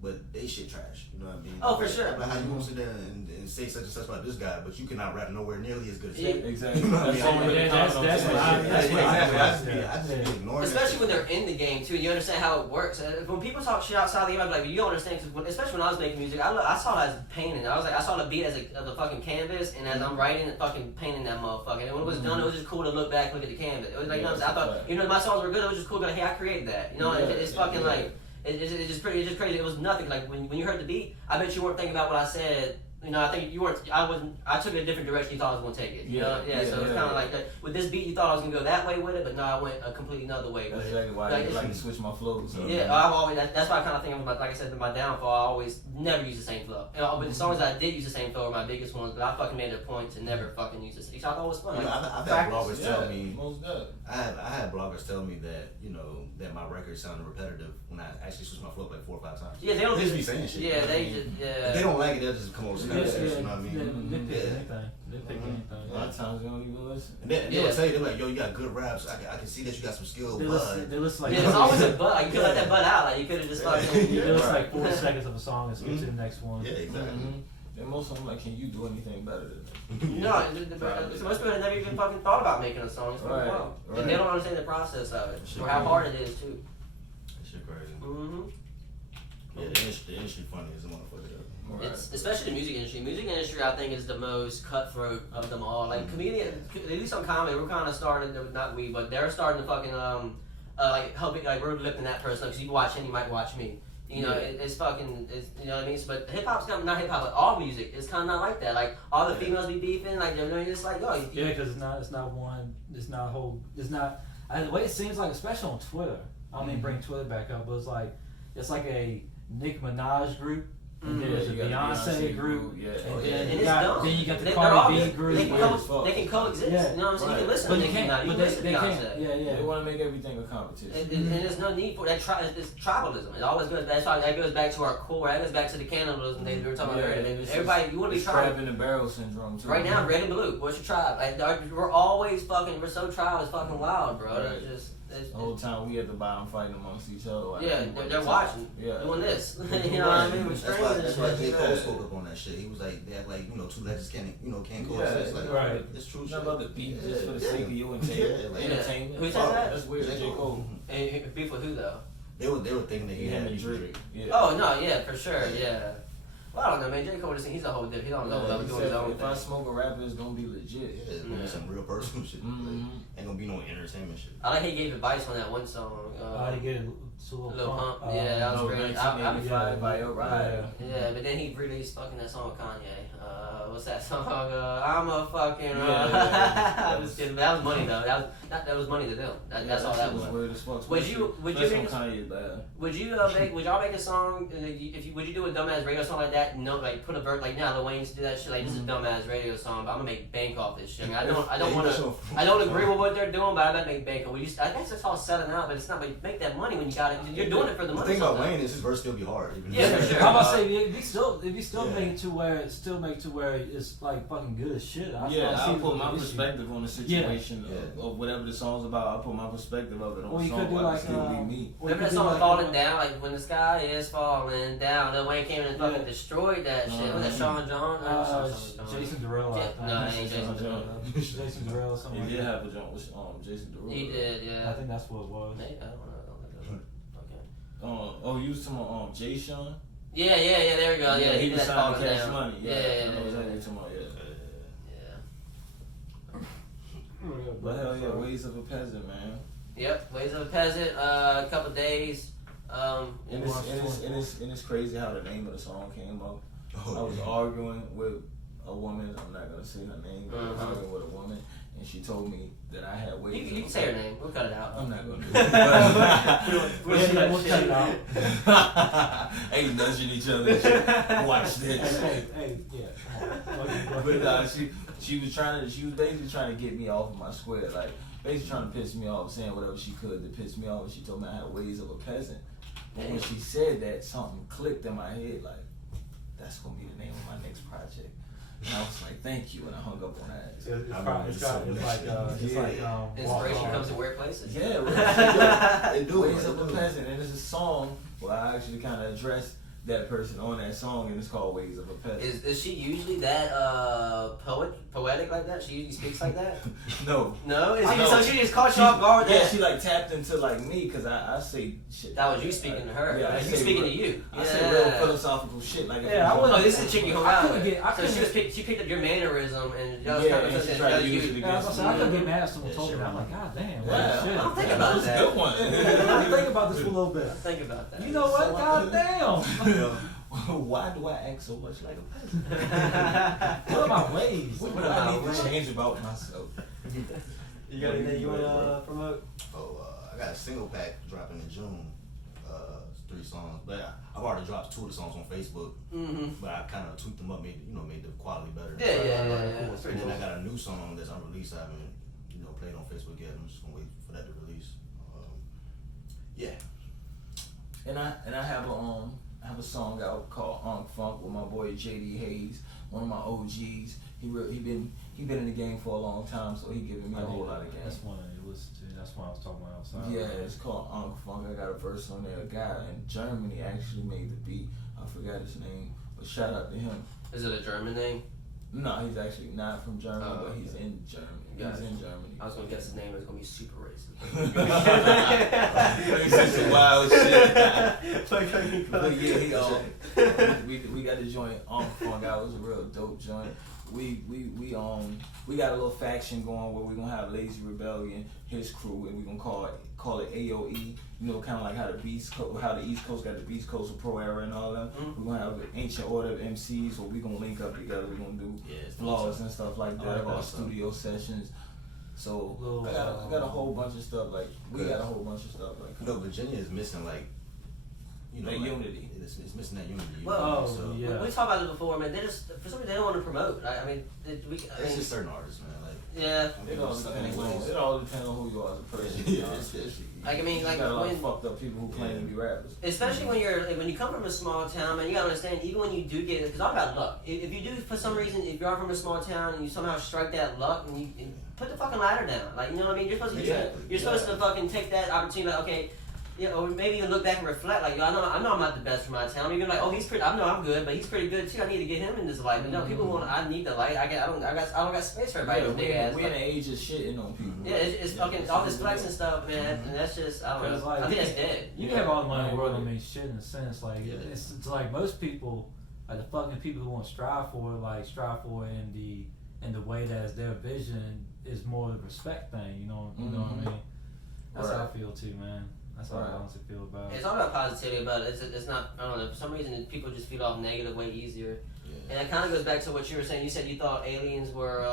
but they shit trash. You know what I mean? Oh, for sure. Like how you gonna sit there and say such and such about this guy, but you cannot rap nowhere nearly as good as him. Exactly. You know what I mean? That's what I just be ignoring especially that when they're in the game too, and you understand how it works. When people talk shit outside the game, I'm like, you don't understand. Cause especially when I was making music, I saw it as painting. I saw the beat as the fucking canvas, and as I'm writing, fucking painting that motherfucker. And when it was done, it was just cool to look back, look at the canvas. It was like, you know what I'm saying? I thought, you know, my songs were good. It was just cool. Like, hey, I created that. You know, it's fucking like. It's just crazy. It was nothing. Like when you heard the beat, I bet you weren't thinking about what I said You know, I think you weren't. I wasn't. I took it a different direction. You thought I was gonna take it. You know? Yeah. So it's kind of like that. With this beat, you thought I was gonna go that way with it, but no, I went a completely another way. That's exactly why I like to switch my flows. So. Yeah, I've always. That's why I kind of think I'm like I said, my downfall. I always never use the same flow. You know, but the songs I did use the same flow were my biggest ones, but I fucking made it a point to never fucking use this. I thought it was fun. You know, Like, I've had bloggers tell Yeah, me. most good. I had bloggers tell me that that my records sounded repetitive when I actually switched my flow up like 4 or 5 times. Yeah, they don't just be saying shit. Yeah, they just If they don't like it, they'll just come over and snap Yeah, you know what I mean? Nitpick anything. Nitpick anything. A lot of times they don't even listen. And they'll tell you, they're like, yo, you got good raps. I can see that you got some skill, They but listen like Yeah, it's always a butt. Like, you could let that butt out. Like you could have just fucking. They listen like 40 seconds of a song and skip to the next one. yeah, exactly. And most of them like, can you do anything better than that? No, most people have never even fucking thought about making a song. It's fucking Right, wild. right. And they don't understand the process of it, Shit or how crazy. hard it is too. That shit crazy. Mm-hmm. Yeah, the industry funny as a motherfucker. Right. It's especially the music industry. Music industry, I think, is the most cutthroat of them all. Like comedians, at least on comedy, we're kind of starting. Not we, but they're starting to fucking like helping. Like we're lifting that person up because you watch him, you might watch me. You know, it's fucking, you know what I mean? But hip hop's kind of, not hip hop, but all music is kind of not like that. Like, all the females be beefing, like, they're just like, yo. Yeah, because it's not one, it's not a whole, it's not, the way it seems like, especially on Twitter, I don't mean bring Twitter back up, but it's like a Nicki Minaj group, and then there's a you got the Beyonce group, yeah. and And it's then dumb. you got the They're Cardi all B good. group. They can coexist. Yeah. You know what I'm saying? You can listen But to they Nicki Minaj. can't, You but can listen they to can't, Beyonce. They yeah. want to make everything a competition. And there's no need for that. It's tribalism. It always goes. That's why that goes back to our core. That goes back to the cannibalism they were talking about earlier. Everybody, you want to be crab tribal. in the barrel syndrome too. Right now, red and blue. What's your tribe? Like, we're always fucking. We're so tribal. It's fucking wild, bro. Right. It's just. It's, The whole time we at the bottom fighting amongst each other. Like, yeah, they're watching. Yeah. Doing this. You know what I mean? We're That's why J. Cole strangers. spoke up on that shit. He was like, they act like, two legends can't Yeah, coexist. Like, right. it's true It's shit. not about the beat just for the Yeah. sake of you Yeah. entertainment. Who said that? That's weird. J. Cole. And beef with who though? They were thinking that he Him had and beef with Drake. Yeah. Oh no, yeah, for sure, yeah. Well, I don't know, man. J. Cole, he's a whole different. He don't know Yeah, about he doing said, his own if I thing. smoke a rapper, it's gonna be legit. Yeah, it's gonna be some real personal shit. Mhm. Ain't gonna be no entertainment shit. I like he gave advice on that one song. He get a Lil Pump. Yeah, that was No, great. 1985 by your ride. Yeah, but then he released fucking that song with Kanye. What's that song? I'm a fucking. Yeah. I'm just kidding. That was money though. That was money to them. That's all that was. Weird as fuck. Would you Especially make on Kanye's bad. Would y'all make a song? Would you do a dumbass radio song like that? No, like put a verse like now. Lil Wayne used to do that shit. Like this is a dumbass radio song, but I'm gonna make bank off this shit. I mean, I don't want to. I don't agree with what they're doing, but I bet make bank. I guess it's all selling out, but it's not. But make that money when you got it. You're doing it for the The money. thing about sometimes. Wayne is his verse still be hard. Even Yeah, for sure. I'm about to say if you still Yeah. make it to where it's like fucking good as shit. I'll put my the issue. perspective on the situation of whatever the song's about. I'll put my perspective of it on Or the you song. could do but like it'll still be me. or you Remember could that do song like, Falling Down? Like when the sky is falling down. Lil Wayne came in and fucking destroyed that shit. Was that Sean John? Jason Derulo. I think. No, it ain't Jason Derulo. Jason Derulo or something. He like did that. have a joint with Jason Derulo. He did, yeah. I think that's what it was. Maybe, I don't know. Okay. You was talking about Jay Sean? Yeah, there we go. Yeah, he did was that trying Falling Cash Down. Money. Yeah. I know exactly what you're talking about. Yeah. But hell yeah, Ways of a Peasant, man. Yep, Ways of a Peasant, a couple days. And it's crazy how the name of the song came up. I was arguing with a woman. I'm not gonna say her name, but I was arguing with a woman, and she told me that I had ways. You can say her name. We'll cut it out. I'm not gonna do it. We'll cut it out. Ain't nudging each other. and shit. Watch this. Hey, yeah. But she was basically trying to get me off of my square, like basically trying to piss me off, saying whatever she could to piss me off. And she told me I had ways of a peasant. And when she said that, something clicked in my head, like that's gonna be the name of my next project. And I was like, thank you, and I hung up on that. Inspiration comes in weird places. Yeah, right. They do Ways it. of a Peasant, and it's a song where I actually kind of addressed that person on that song, and it's called Ways of a Peasant. Is she usually that poetic like that? She usually speaks like that? No. No? No. So she just caught you off guard with Yeah, that? she like tapped into like me, because I say shit. That was you speaking to her. Yeah, I You say speaking real- to you. I say real philosophical shit. Like, Yeah, I wouldn't- Oh, this is the chick you hung I out couldn't with. get- I So couldn't- she picked up your mannerism and Yeah, and she tried to use it Yeah, I was gonna say, I couldn't get mad if someone Yeah, told me sure. that. I'm like, God damn, Yeah. what shit. I'll think about That's that. a good one. Let me think about this for a little bit. Think about that. You know what? God damn. Why do I act so much like a peasant? What are my ways? What do I need to change about myself? You got anything you want to promote? Oh, I got a single pack dropping in June. 3 songs, but I've already dropped 2 of the songs on Facebook. But I kind of tweaked them up, made the quality better. Yeah. Cool. And then I got a new song that's unreleased. I haven't played on Facebook yet. I'm just gonna wait for that to release. Yeah. And I have a song out called Unk Funk with my boy JD Hayes, one of my OGs. He been in the game for a long time, so he giving me a whole lot of game. That's one I listened to. That's what I was talking about outside. Yeah, it's called Unk Funk. I got a verse on there. A guy in Germany actually made the beat. I forgot his name, but shout out to him. Is it a German name? No, he's actually not from Germany, but he's in Germany. Gotcha. He's in Germany. I was gonna guess his name was gonna be super racist. He said some wild shit. But yeah, we got the joint Unk Funk. That was a real dope joint. We got a little faction going where we're gonna have Lazy Rebellion, his crew, and we're gonna call it AOE. Kind of like how the East Coast got the Beast Coast of Pro Era and all that. We're gonna have an Ancient Order of MCs, so we're gonna link up together. We're gonna do vlogs and stuff like that, or studio sessions. So I got a whole bunch of stuff. Like we got a whole bunch of stuff. Like Virginia is missing unity. It's missing that unity. Well, so we talked about it before, man. They just for some reason they don't want to promote. It's just certain artists, man. Yeah. It all depends on who you are as a person. You got a lot of fucked up people who claim to be rappers. Especially when you come from a small town, man, you gotta understand. Even when you do get it, because all about luck. If you do, for some reason, if you are from a small town and you somehow strike that luck, and you put the fucking ladder down, like you know what I mean. You're supposed to you're supposed to fucking take that opportunity. Like, okay. Yeah, or maybe even look back and reflect, like, yo, I know I'm not the best for my town. Maybe like, oh, he's pretty. I know I'm good, but he's pretty good too. I need to get him in this light. But no, people want. I need the light. I don't got space for everybody. We in the age of shitting on people. Yeah, it's fucking all this flex and stuff, man. And that's just I don't know. Like, I think that's dead. You can have all the money in the world. I mean, shit in a sense. Like it's like most people, like the fucking people who want to strive for in the way that is their vision is more of a respect thing. You know what I mean? That's how I feel too, man. That's how I honestly feel about it. It's all about positivity, but it's not. I don't know. For some reason, people just feed off negative way easier. Yeah. And it kind of goes back to what you were saying. You said you thought aliens were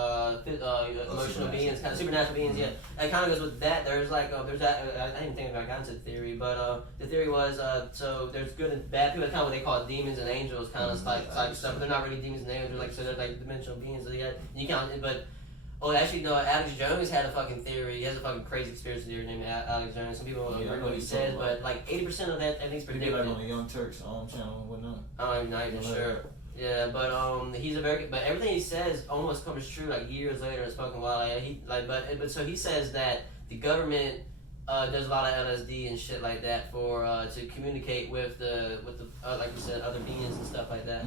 emotional beings, kind of supernatural beings. Yeah. It kind of goes with that. There's like there's that. I didn't think I got into the theory, but the theory was so there's good and bad people. It's kind of what they call demons and angels, kind of type stuff. But they're not really demons and angels. Like so, they're like dimensional beings. So you can't. But actually, no. Alex Jones had a fucking theory. He has a fucking crazy conspiracy theory named Alex Jones. Some people don't agree with what he says, but like 80% of that, I think, is predicted. Like on the Young Turks channel and whatnot. I'm not even sure. Yeah, but he's a very but everything he says almost comes true like years later in spoken while but so he says that the government does a lot of LSD and shit like that for to communicate with the like you said other beings and stuff like that.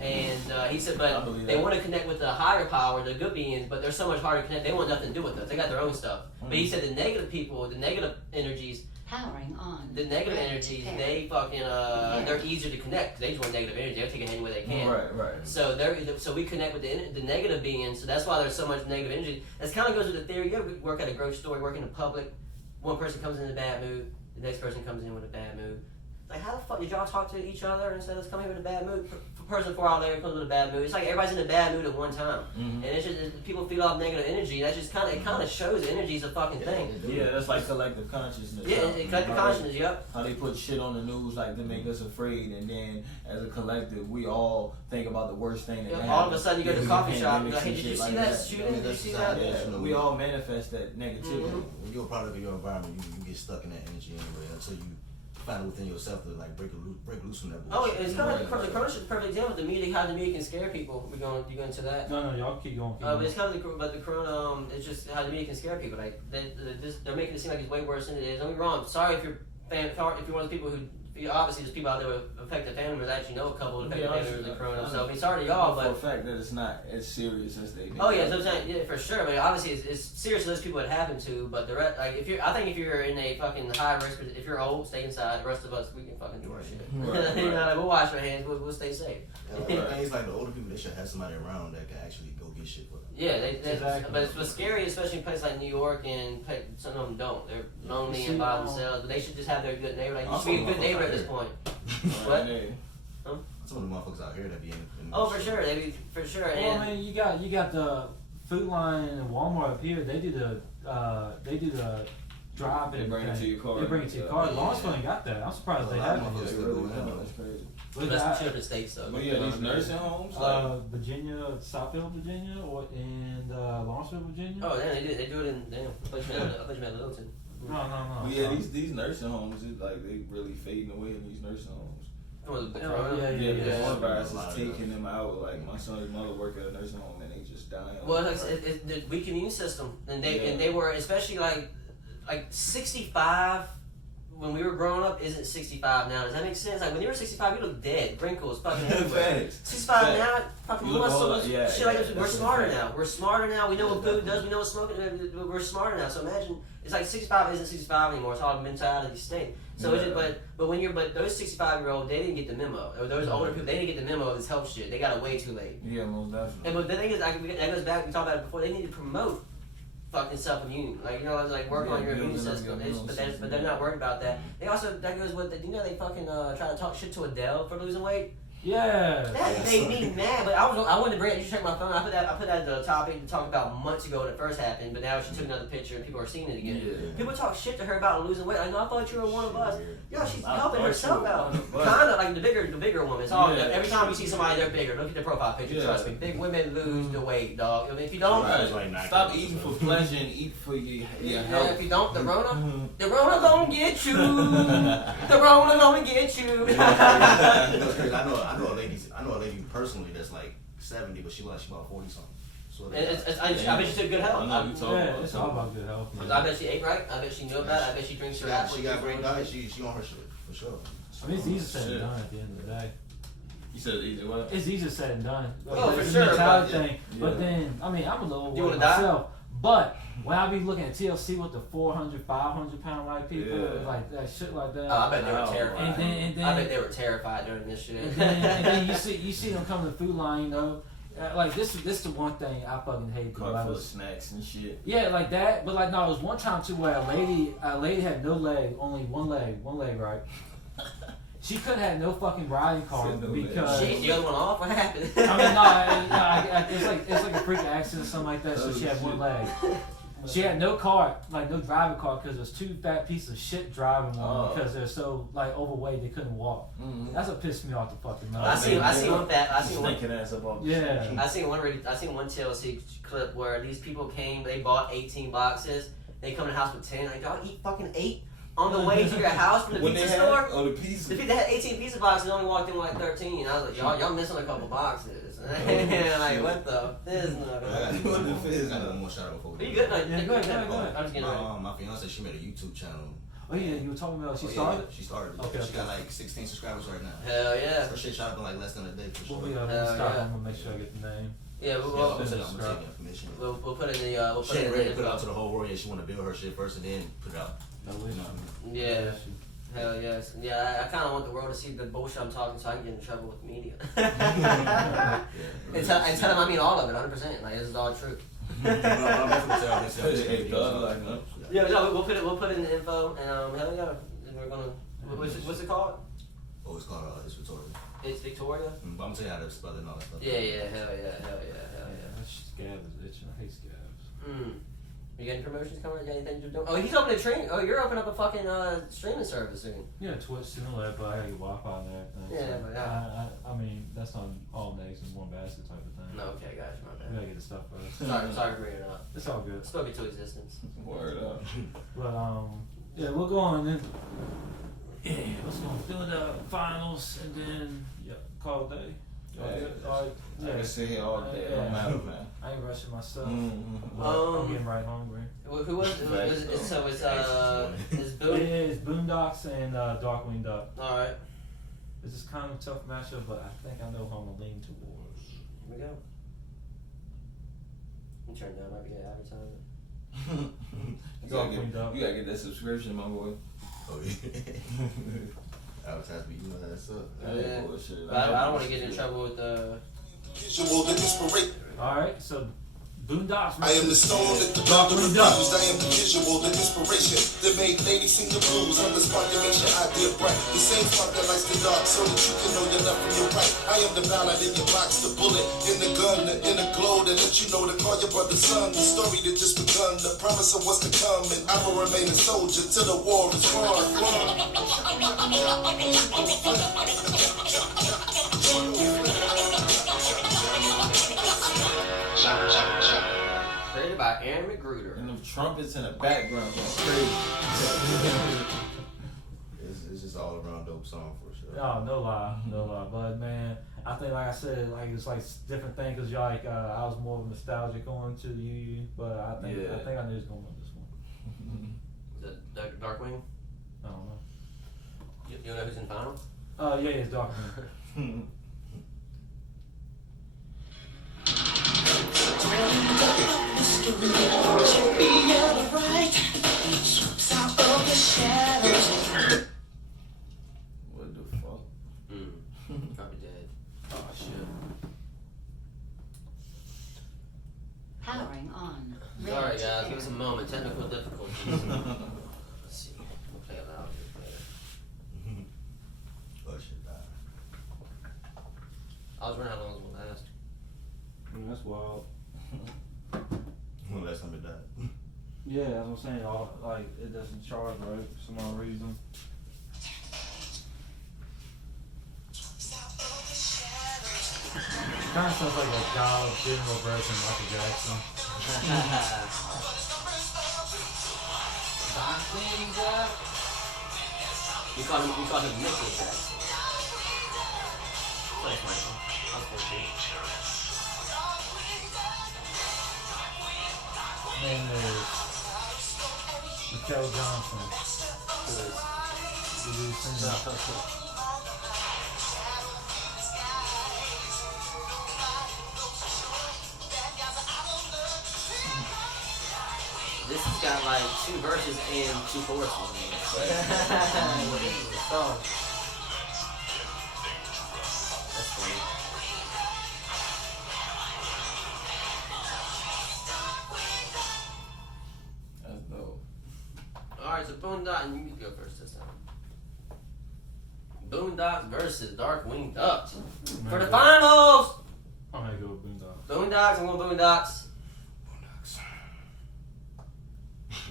And he said, but they want to connect with the higher power, the good beings, but they're so much harder to connect. They want nothing to do with us. They got their own stuff. But he said the negative people, the negative energies. Powering on. The negative energies, they fucking they're easier to connect. They just want negative energy. They'll take it any way they can. Right. So we connect with the negative beings. So that's why there's so much negative energy. That kind of goes with the theory. You ever work at a grocery store, work in the public. One person comes in a bad mood. The next person comes in with a bad mood. Like, how the fuck did y'all talk to each other and say, let's come here with a bad mood? Person 4 hours later comes with a bad mood. It's like everybody's in a bad mood at one time. And it's just, people feel off negative energy. That's just kind of shows energy's a fucking thing. Yeah, that's like collective consciousness. Yeah, collective consciousness, yep. How they put shit on the news like to make us afraid, and then as a collective, we all think about the worst thing that happened. All of a sudden, you go to the coffee shop and like, hey, did you see that shooting? Did you see that? Yeah, we all manifest that negativity. When you're a product of your environment, you get stuck in that energy anyway until you find it within yourself to like break loose from that bullshit. Oh, it's kind of like the Corona is a perfect example. The music, how the music can scare people. You go into that? No, y'all keep going. But it's kind of the Corona. It's just how the music can scare people. Like they're making it seem like it's way worse than it is. Don't get me wrong. Sorry if you're one of those people who. Obviously, there's people out there with affected family members. I actually know a couple of affected family members with Corona. So I mean, sorry to y'all, but for a fact that it's not as serious as they make. Oh yeah, so I'm saying, yeah, for sure. But obviously, it's serious to those people it happened to. But the rest, like, I think if you're in a fucking high risk, if you're old, stay inside. The rest of us, we can fucking do our shit. Right. You know, like, we'll wash our hands. We'll stay safe. Things like the older people, they should have somebody around that can actually go get shit for them. Yeah, Exactly. But it's what's scary, especially in places like New York, and some of them don't. They're lonely and by themselves. But they should just have their good neighbor. Like, you should be a good neighbor at this point. What? Some of the motherfuckers out here that be in Oh, for sure. They be for sure. Well, And I mean, you got the Food Line and Walmart up here. They do the drive. They bring it to your car. They bring it to your car. Yeah. Lawrenceville ain't got that. I'm surprised they A lot have of it. Yeah, they really don't. That's crazy. But that's two different states though. But yeah, these nursing homes, like, Virginia, Southfield, Virginia, and Lawrenceville, Virginia. Oh, yeah, they do it in damn. I thought you meant Littleton. No. but yeah, these nursing homes, is like they really fading away in these nursing homes. Oh, the Yeah, corona? yeah, Yeah, because yeah. coronavirus is taking them out. Like my son's mother worked at a nursing home and they just dying. Well, it's the weak immune system, and they were especially like 65 when we were growing up isn't 65 now. Does that make sense? Like when you were 65, you look dead, wrinkles, fucking everywhere. Facts. 65 now, fucking You look muscles, old, yeah, shit like yeah, this. We're that's smarter a fact. now. We're smarter now. We know what food does. We know what smoking. We're smarter now. So imagine it's like 65 isn't 65 anymore. It's all a mentality state. So it's just, but those 65-year-old, they didn't get the memo. Or those older people, they didn't get the memo of this health shit. They got it way too late. Yeah, most definitely. And but the thing is, that goes back. We talked about it before. They need to promote fucking self-immune, like it's like work on your immune building up system. your immune system, But they're not worried about that. They also that goes with the, they fucking try to talk shit to Adele for losing weight. Yeah. That made me mad. But I wanted to bring it. You check my phone. I put that as the topic to talk about months ago when it first happened. But now she took another picture and people are seeing it again. Yeah. People talk shit to her about losing weight. Like, no, I thought you were one of us. Yo, she's I helping thought herself you were out. one of us. Kind of like the bigger woman. It's all Yeah. every time you see somebody, they're bigger. Look at their profile picture. Yeah. Trust me, big women lose the weight, dog. I mean, if you don't. Right. like 9 Stop pounds. eating for pleasure and eat for your Yeah, health. if you don't, the Rona gonna get you. The Rona gonna get you. That's crazy. I know a lady personally that's like 70, but she about 40 something. So I bet she took good I health. know you talking Yeah, about it's all about good health. I bet she ate right. I bet she knew about it. I bet she drinks her apple. she got great diet. She on her shit for sure. I mean, it's easier said Shit. than done at the end of the day. You said easy what? It's easier said than done. Oh, for it's a sure, mentality but- thing. But then, I mean, I'm a little You worried wanna die? myself. But when I be looking at TLC with the 400, 500 pound white people, Yeah. like that shit like that. Oh, I bet they were Oh, terrified. and then, I bet they were terrified during this shit. and then you see them come to the food line, you know. Like this is the one thing I fucking hate. Cart full of snacks and shit. Yeah, like that. But like no, it was one time too where a lady had no leg, only one leg, right? She couldn't have no fucking riding car Said no leg. because She ate the other one off. What happened? I mean no, it's like a freak accident or something like that. So Oh, she had one shit. leg. She had no car, like no driving car, because there's two fat pieces of shit driving one Oh. because they're so like overweight they couldn't walk. Mm-hmm. That's what pissed me off the fucking most. I seen one fat. I seen one. Stinking ass up off the Yeah. street. I seen one TLC clip where these people came. They bought 18 boxes. They come to the house with 10. Like y'all eat fucking 8 on the way to your house from the When pizza they had store. the pizza. The people that had 18 pizza boxes only walked in with like 13. I was like, y'all missing a couple boxes. And like, what the fizz? I got one more shout out before. Are you good? No, Yeah, go ahead. I'm just getting ready. My fiance, she made a YouTube channel. Oh yeah, you were talking about she Oh, yeah, started. She started. Okay. She got like 16 subscribers right now. Hell yeah. Her shit shot up in like less than a day for sure. We'll be Hell start. yeah. I'm gonna make sure I get the name. Yeah, Yeah, I'm we'll taking information. put it in the we'll She put it ain't in ready the to put it out to info. the whole world yet. She want to build her shit first and then put it out. No You wish. know what I mean? Yeah. Hell yes. Yeah, I kind of want the world to see the bullshit I'm talking so I can get in trouble with the media. and tell them I mean all of it, 100%. Like, this is all true. I'm definitely tell this. Hey, God, like, no. Yeah, no, we'll put it in the info, and hell yeah, we're gonna. What's it called? Oh, it's called it's Victoria. It's Victoria. But I'm gonna tell you how to spell it and all that stuff. Yeah, hell yeah. That scab is itching. I hate scabs. You got any promotions coming? You got anything to do? Oh, he's opening a train. Oh, you're opening up a fucking streaming service soon. Yeah, Twitch soon will but I gotta get Wi-Fi and everything. Yeah, so but yeah. I mean, that's not all eggs in one basket type of thing. No, okay, gotcha, my We bad. gotta get the stuff first. Sorry for bringing it up. It's all good. Spoke it to existence. Word up. But yeah, we'll go on then. Yeah, let's go do the finals and then call it day. I can sit here all day. It don't matter, man. I ain't rushing myself. Mm-hmm. I'm getting right hungry. Who was it? So it's Boone. It is Boondocks and Darkwing Duck. All right, This is kind of a tough matchup, but I think I know who I'm gonna lean towards. here we go. I'm turning down. Might be advertising. You gotta get that subscription, my boy. Oh yeah. Advertise me, you know that's up. That Yeah. ain't bullshit. But I don't want to get in trouble with the. All right, so Boondocks. I am the stone that the doctor refused. I am the visual, the inspiration that made ladies sing the blues. I'm the spark that makes your idea bright. The same spark that lights the dark so that you can know your left from your right. I am the ballad in your box, the bullet in the gun, the inner glow that lets you know to call your brother son. The story that just begun, the promise of what's to come. And I will remain a soldier till the war is far gone. Created by Aaron McGruder. And the trumpets in the background going crazy. It's just all around dope song for sure. Oh, no lie. But man, I think like I said, like it's like different things. Cause y'all like I was more nostalgic on to you, but I think I knew it's gonna win this one. Is it Darkwing? I don't know. You know who's in the final? Yeah, it's Darkwing. What the fuck? Probably dead. Oh shit. Powering on. Sorry guys, give us a moment. Technical difficulties. Let's see. We'll play it loud later. Oh shit, died. I was wondering how long this will last. That's wild. When last time it died? Yeah, that's what I'm saying. Like it doesn't charge right for some odd reason. Kind of sounds like a Dollar General version of Michael Jackson. You call him Michael Jackson. Thanks, Michael. I was 14. Name is Michael Johnson. The lead singer. This has got like 2 verses and 2 choruses. Oh. That's funny. That's dope. Alright, so Boondock, and you can go first this time. Boondocks versus Darkwing Ducks. For the finals! I'm gonna go with Boondocks. Boondocks, I'm going Boondocks.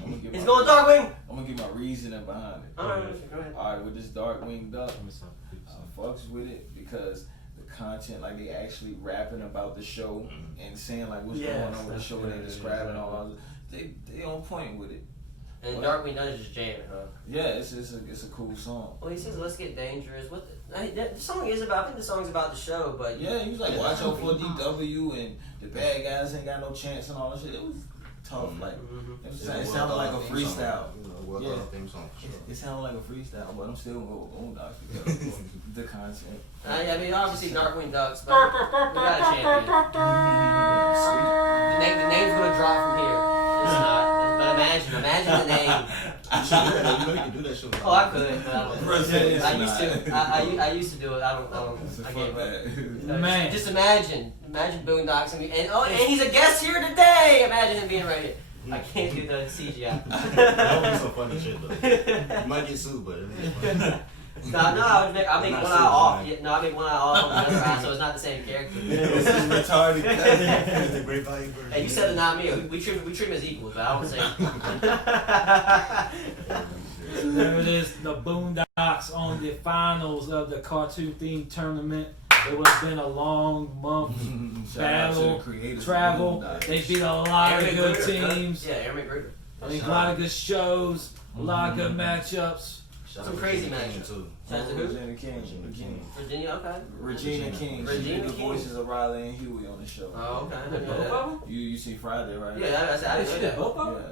I'm gonna He's going Darkwing! I'm gonna give my reasoning behind it. Alright, go ahead. Alright, with this Darkwing Duck, Let me stop. I fucks with it because the content, like they actually rapping about the show and saying like what's going on with the show, and they describing all that. They on point with it. And Well, Darkwing Duck is just jamming, huh? Yeah, it's a cool song. Well, he says, let's get dangerous. What the song is about, I think the song's about the show, but Yeah, he was like, watch out for DW and the bad guys ain't got no chance and all that shit. It was tough, like it sounded like a freestyle. Yeah. It sounded like a freestyle, but I'm still gonna go with Boondocks because the content. I mean, obviously Darkwing Ducks, but we got a champion. The name's gonna drop from here. It's not. But imagine the name. You know you can do that shit. Oh, I could, but I don't. I used to. Not. I used to do it. I don't. I gave up. Man. Just imagine Boondocks and he's a guest here today. Imagine him being right here. I can't do the CGI. That would be some funny shit though. You might get sued, but it is funny. I'll make one eye off. Yeah, no, I make one eye off on the other eye, so it's not the same character. This is retarded. It's a great value version. Hey, you said it, not me. We treat him as equals, but I don't say. There it is, the Boondocks on the finals of the cartoon themed tournament. It was been a long month battle, travel. They beat a lot of good teams. Yeah, Aaron McGruder. I mean, a lot of good shows, a lot of good matchups. Some crazy matchups. too. Shout out to who? Regina King. Virginia, okay. Regina King. She did the voices of Riley and Huey on the show. Oh, okay. I didn't Both know that. of them? You see Friday, right? Yeah, I She didn't know did that. both Yeah, of them?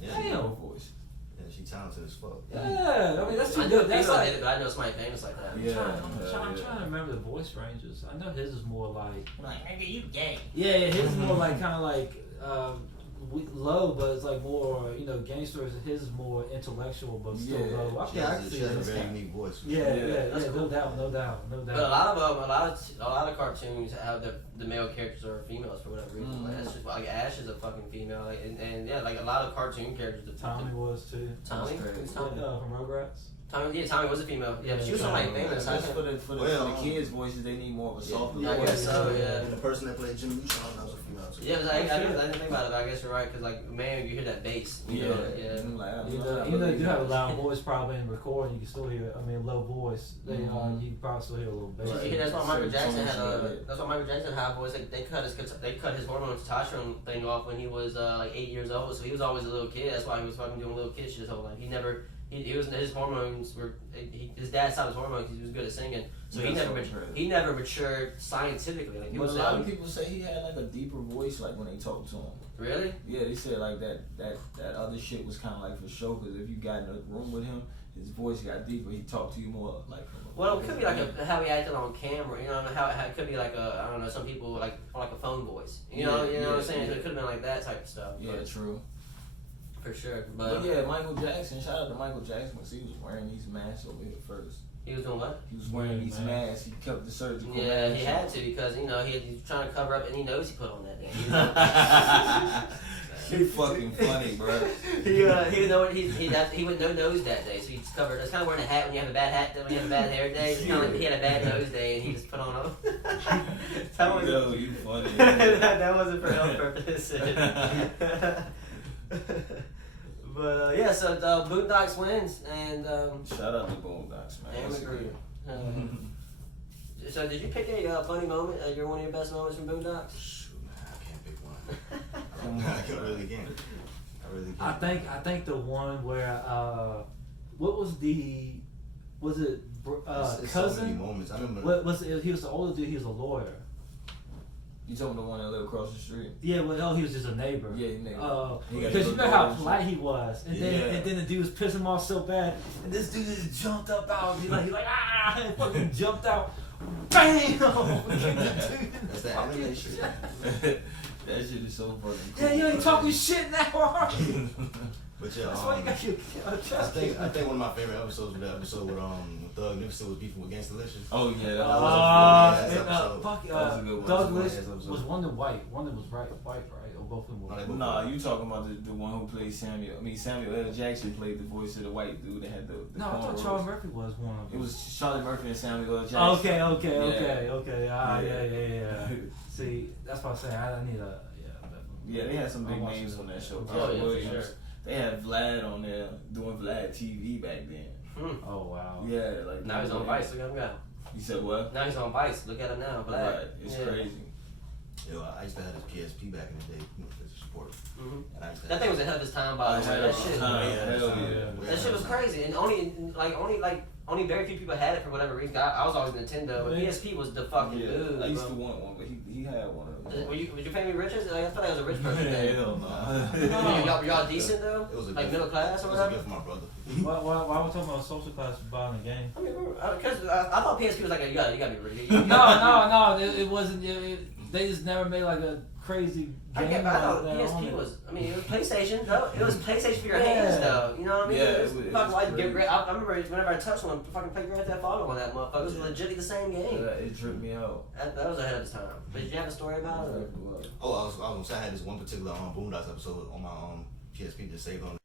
yeah. Damn. Both voices. Yeah, she talented as fuck. Yeah, I mean, that's I too know good. That's female like. did it, but I know somebody famous like that. Yeah. I'm trying to remember the voice ranges. I know his is more like. Like, nigga, you gay. Yeah, his is more like kind of like low, but it's like more, you know, gangsters. His is more intellectual, but still low. I She can has see a that. very unique voice. Yeah, That's cool. no doubt. But a lot of cartoons have the male characters are females for whatever reason. Like that's just like Ash is a fucking female, like, and yeah, like a lot of cartoon characters. Tommy was too. Tommy From Rugrats. Tommy was a female. Yeah, but she was so like famous. Just for the kids' voices, they need more of a softer Yeah, I voice. guess so. Yeah. And the person that played Jimmy Neutron, that was a female too. Yeah, but I didn't think about it. But I guess you're right because like man, you hear that bass. You know, yeah. Even though you do have a loud voice probably in recording, you can still hear. I mean, low voice. They you can probably still hear a little bass. Yeah, that's why Michael Jackson had that's why Michael Jackson had a high voice. Like, they cut his hormone testosterone thing off when he was like 8 years old. So he was always a little kid. That's why he was fucking doing little kid shit his whole life. He was his hormones were his dad stopped his hormones because he was good at singing. So he never matured scientifically. Like But a lot of people say he had like a deeper voice, like when they talked to him. Really? Yeah, they said like that other shit was kind of like for show. Because if you got in a room with him, his voice got deeper. He talked to you more like. Well, it could be like how he acted on camera. You know, how it could be like I don't know. Some people like a phone voice. You know what I'm saying? It could have been like that type of stuff. Yeah, true. For sure, but yeah, Michael Jackson. Shout out to Michael Jackson because he was wearing these masks over here first. He was doing what? He was wearing these masks. He kept the surgical. Yeah, he had to because you know he was trying to cover up any nose he put on that day. You fucking funny, bro. he went no nose that day, so he just covered. It's kind of wearing a hat when you have a bad hat, when you have a bad hair day. It's kind of like he had a bad nose day, and he just put on a. Yo, you funny. that wasn't for health purposes. But yeah, so Boondocks wins, and shout out to Boondocks, man. And agree. So did you pick a funny moment? One of your best moments from Boondocks? Shoot, man, I can't pick one. I really can't. I think the one where what was it it's cousin? So many moments. I remember. What was it? He was the older dude. He was a lawyer. You talking about the one that lived across the street? Yeah, well, no, he was just a neighbor. Yeah, neighbor. Because you know how polite he was, and then the dude was pissing him off so bad, and this dude just jumped up out. He like and fucking jumped out, bam! That's the anime shit. That shit is so fucking cool. Yeah, you ain't talking shit now, are you? But yeah, that's why you got your I think one of my favorite episodes was the episode with Thug Nipsey was beefing with Gangsta-licious. Oh yeah, that was a good one. Doug was one that white, one that was white, right? Or both of them were. Nah, you talking about the one who played Samuel? I mean Samuel L. Jackson played the voice of the white dude that had the no, I thought Charlie Murphy was one of them. It was Charlie Murphy and Samuel L. Jackson. Okay. Yeah. See, that's what I'm saying. I need a Yeah, they had some big names on that show. Oh yeah, Williams. for sure. They had Vlad on there doing Vlad TV back then. Oh wow. Yeah, like now he's on Vice. Look at him go. You said what? Now he's on Vice. Look at him now. Black. Right. It's crazy. Yo, I used to have this PSP back in the day, as a support. Mm-hmm. That thing was ahead of his time, by the way. That shit. That shit was crazy, and only very few people had it for whatever reason. I was always Nintendo, but PSP was the fucking move. I used to want one, but he had one of them. Was your family rich? I feel like I was a rich person. Hell no. Y'all decent though? It was like middle class or whatever? It was a gift from my brother. Why we talking about social class buying the game? I mean, because I thought PSP was like you gotta be rich. No, it wasn't. They just never made like a crazy game. I thought PSP was. I mean, it was PlayStation though. It was PlayStation for your hands though. You know what I mean? Yeah, it was fucking like I remember whenever I touched one, fucking play Grand Theft Auto on that motherfucker. It was legitimately the same game. It tripped me out. That was ahead of its time. But did you have a story about it? Oh, I was gonna say I had this one particular Boondocks episode on my PSP just saved on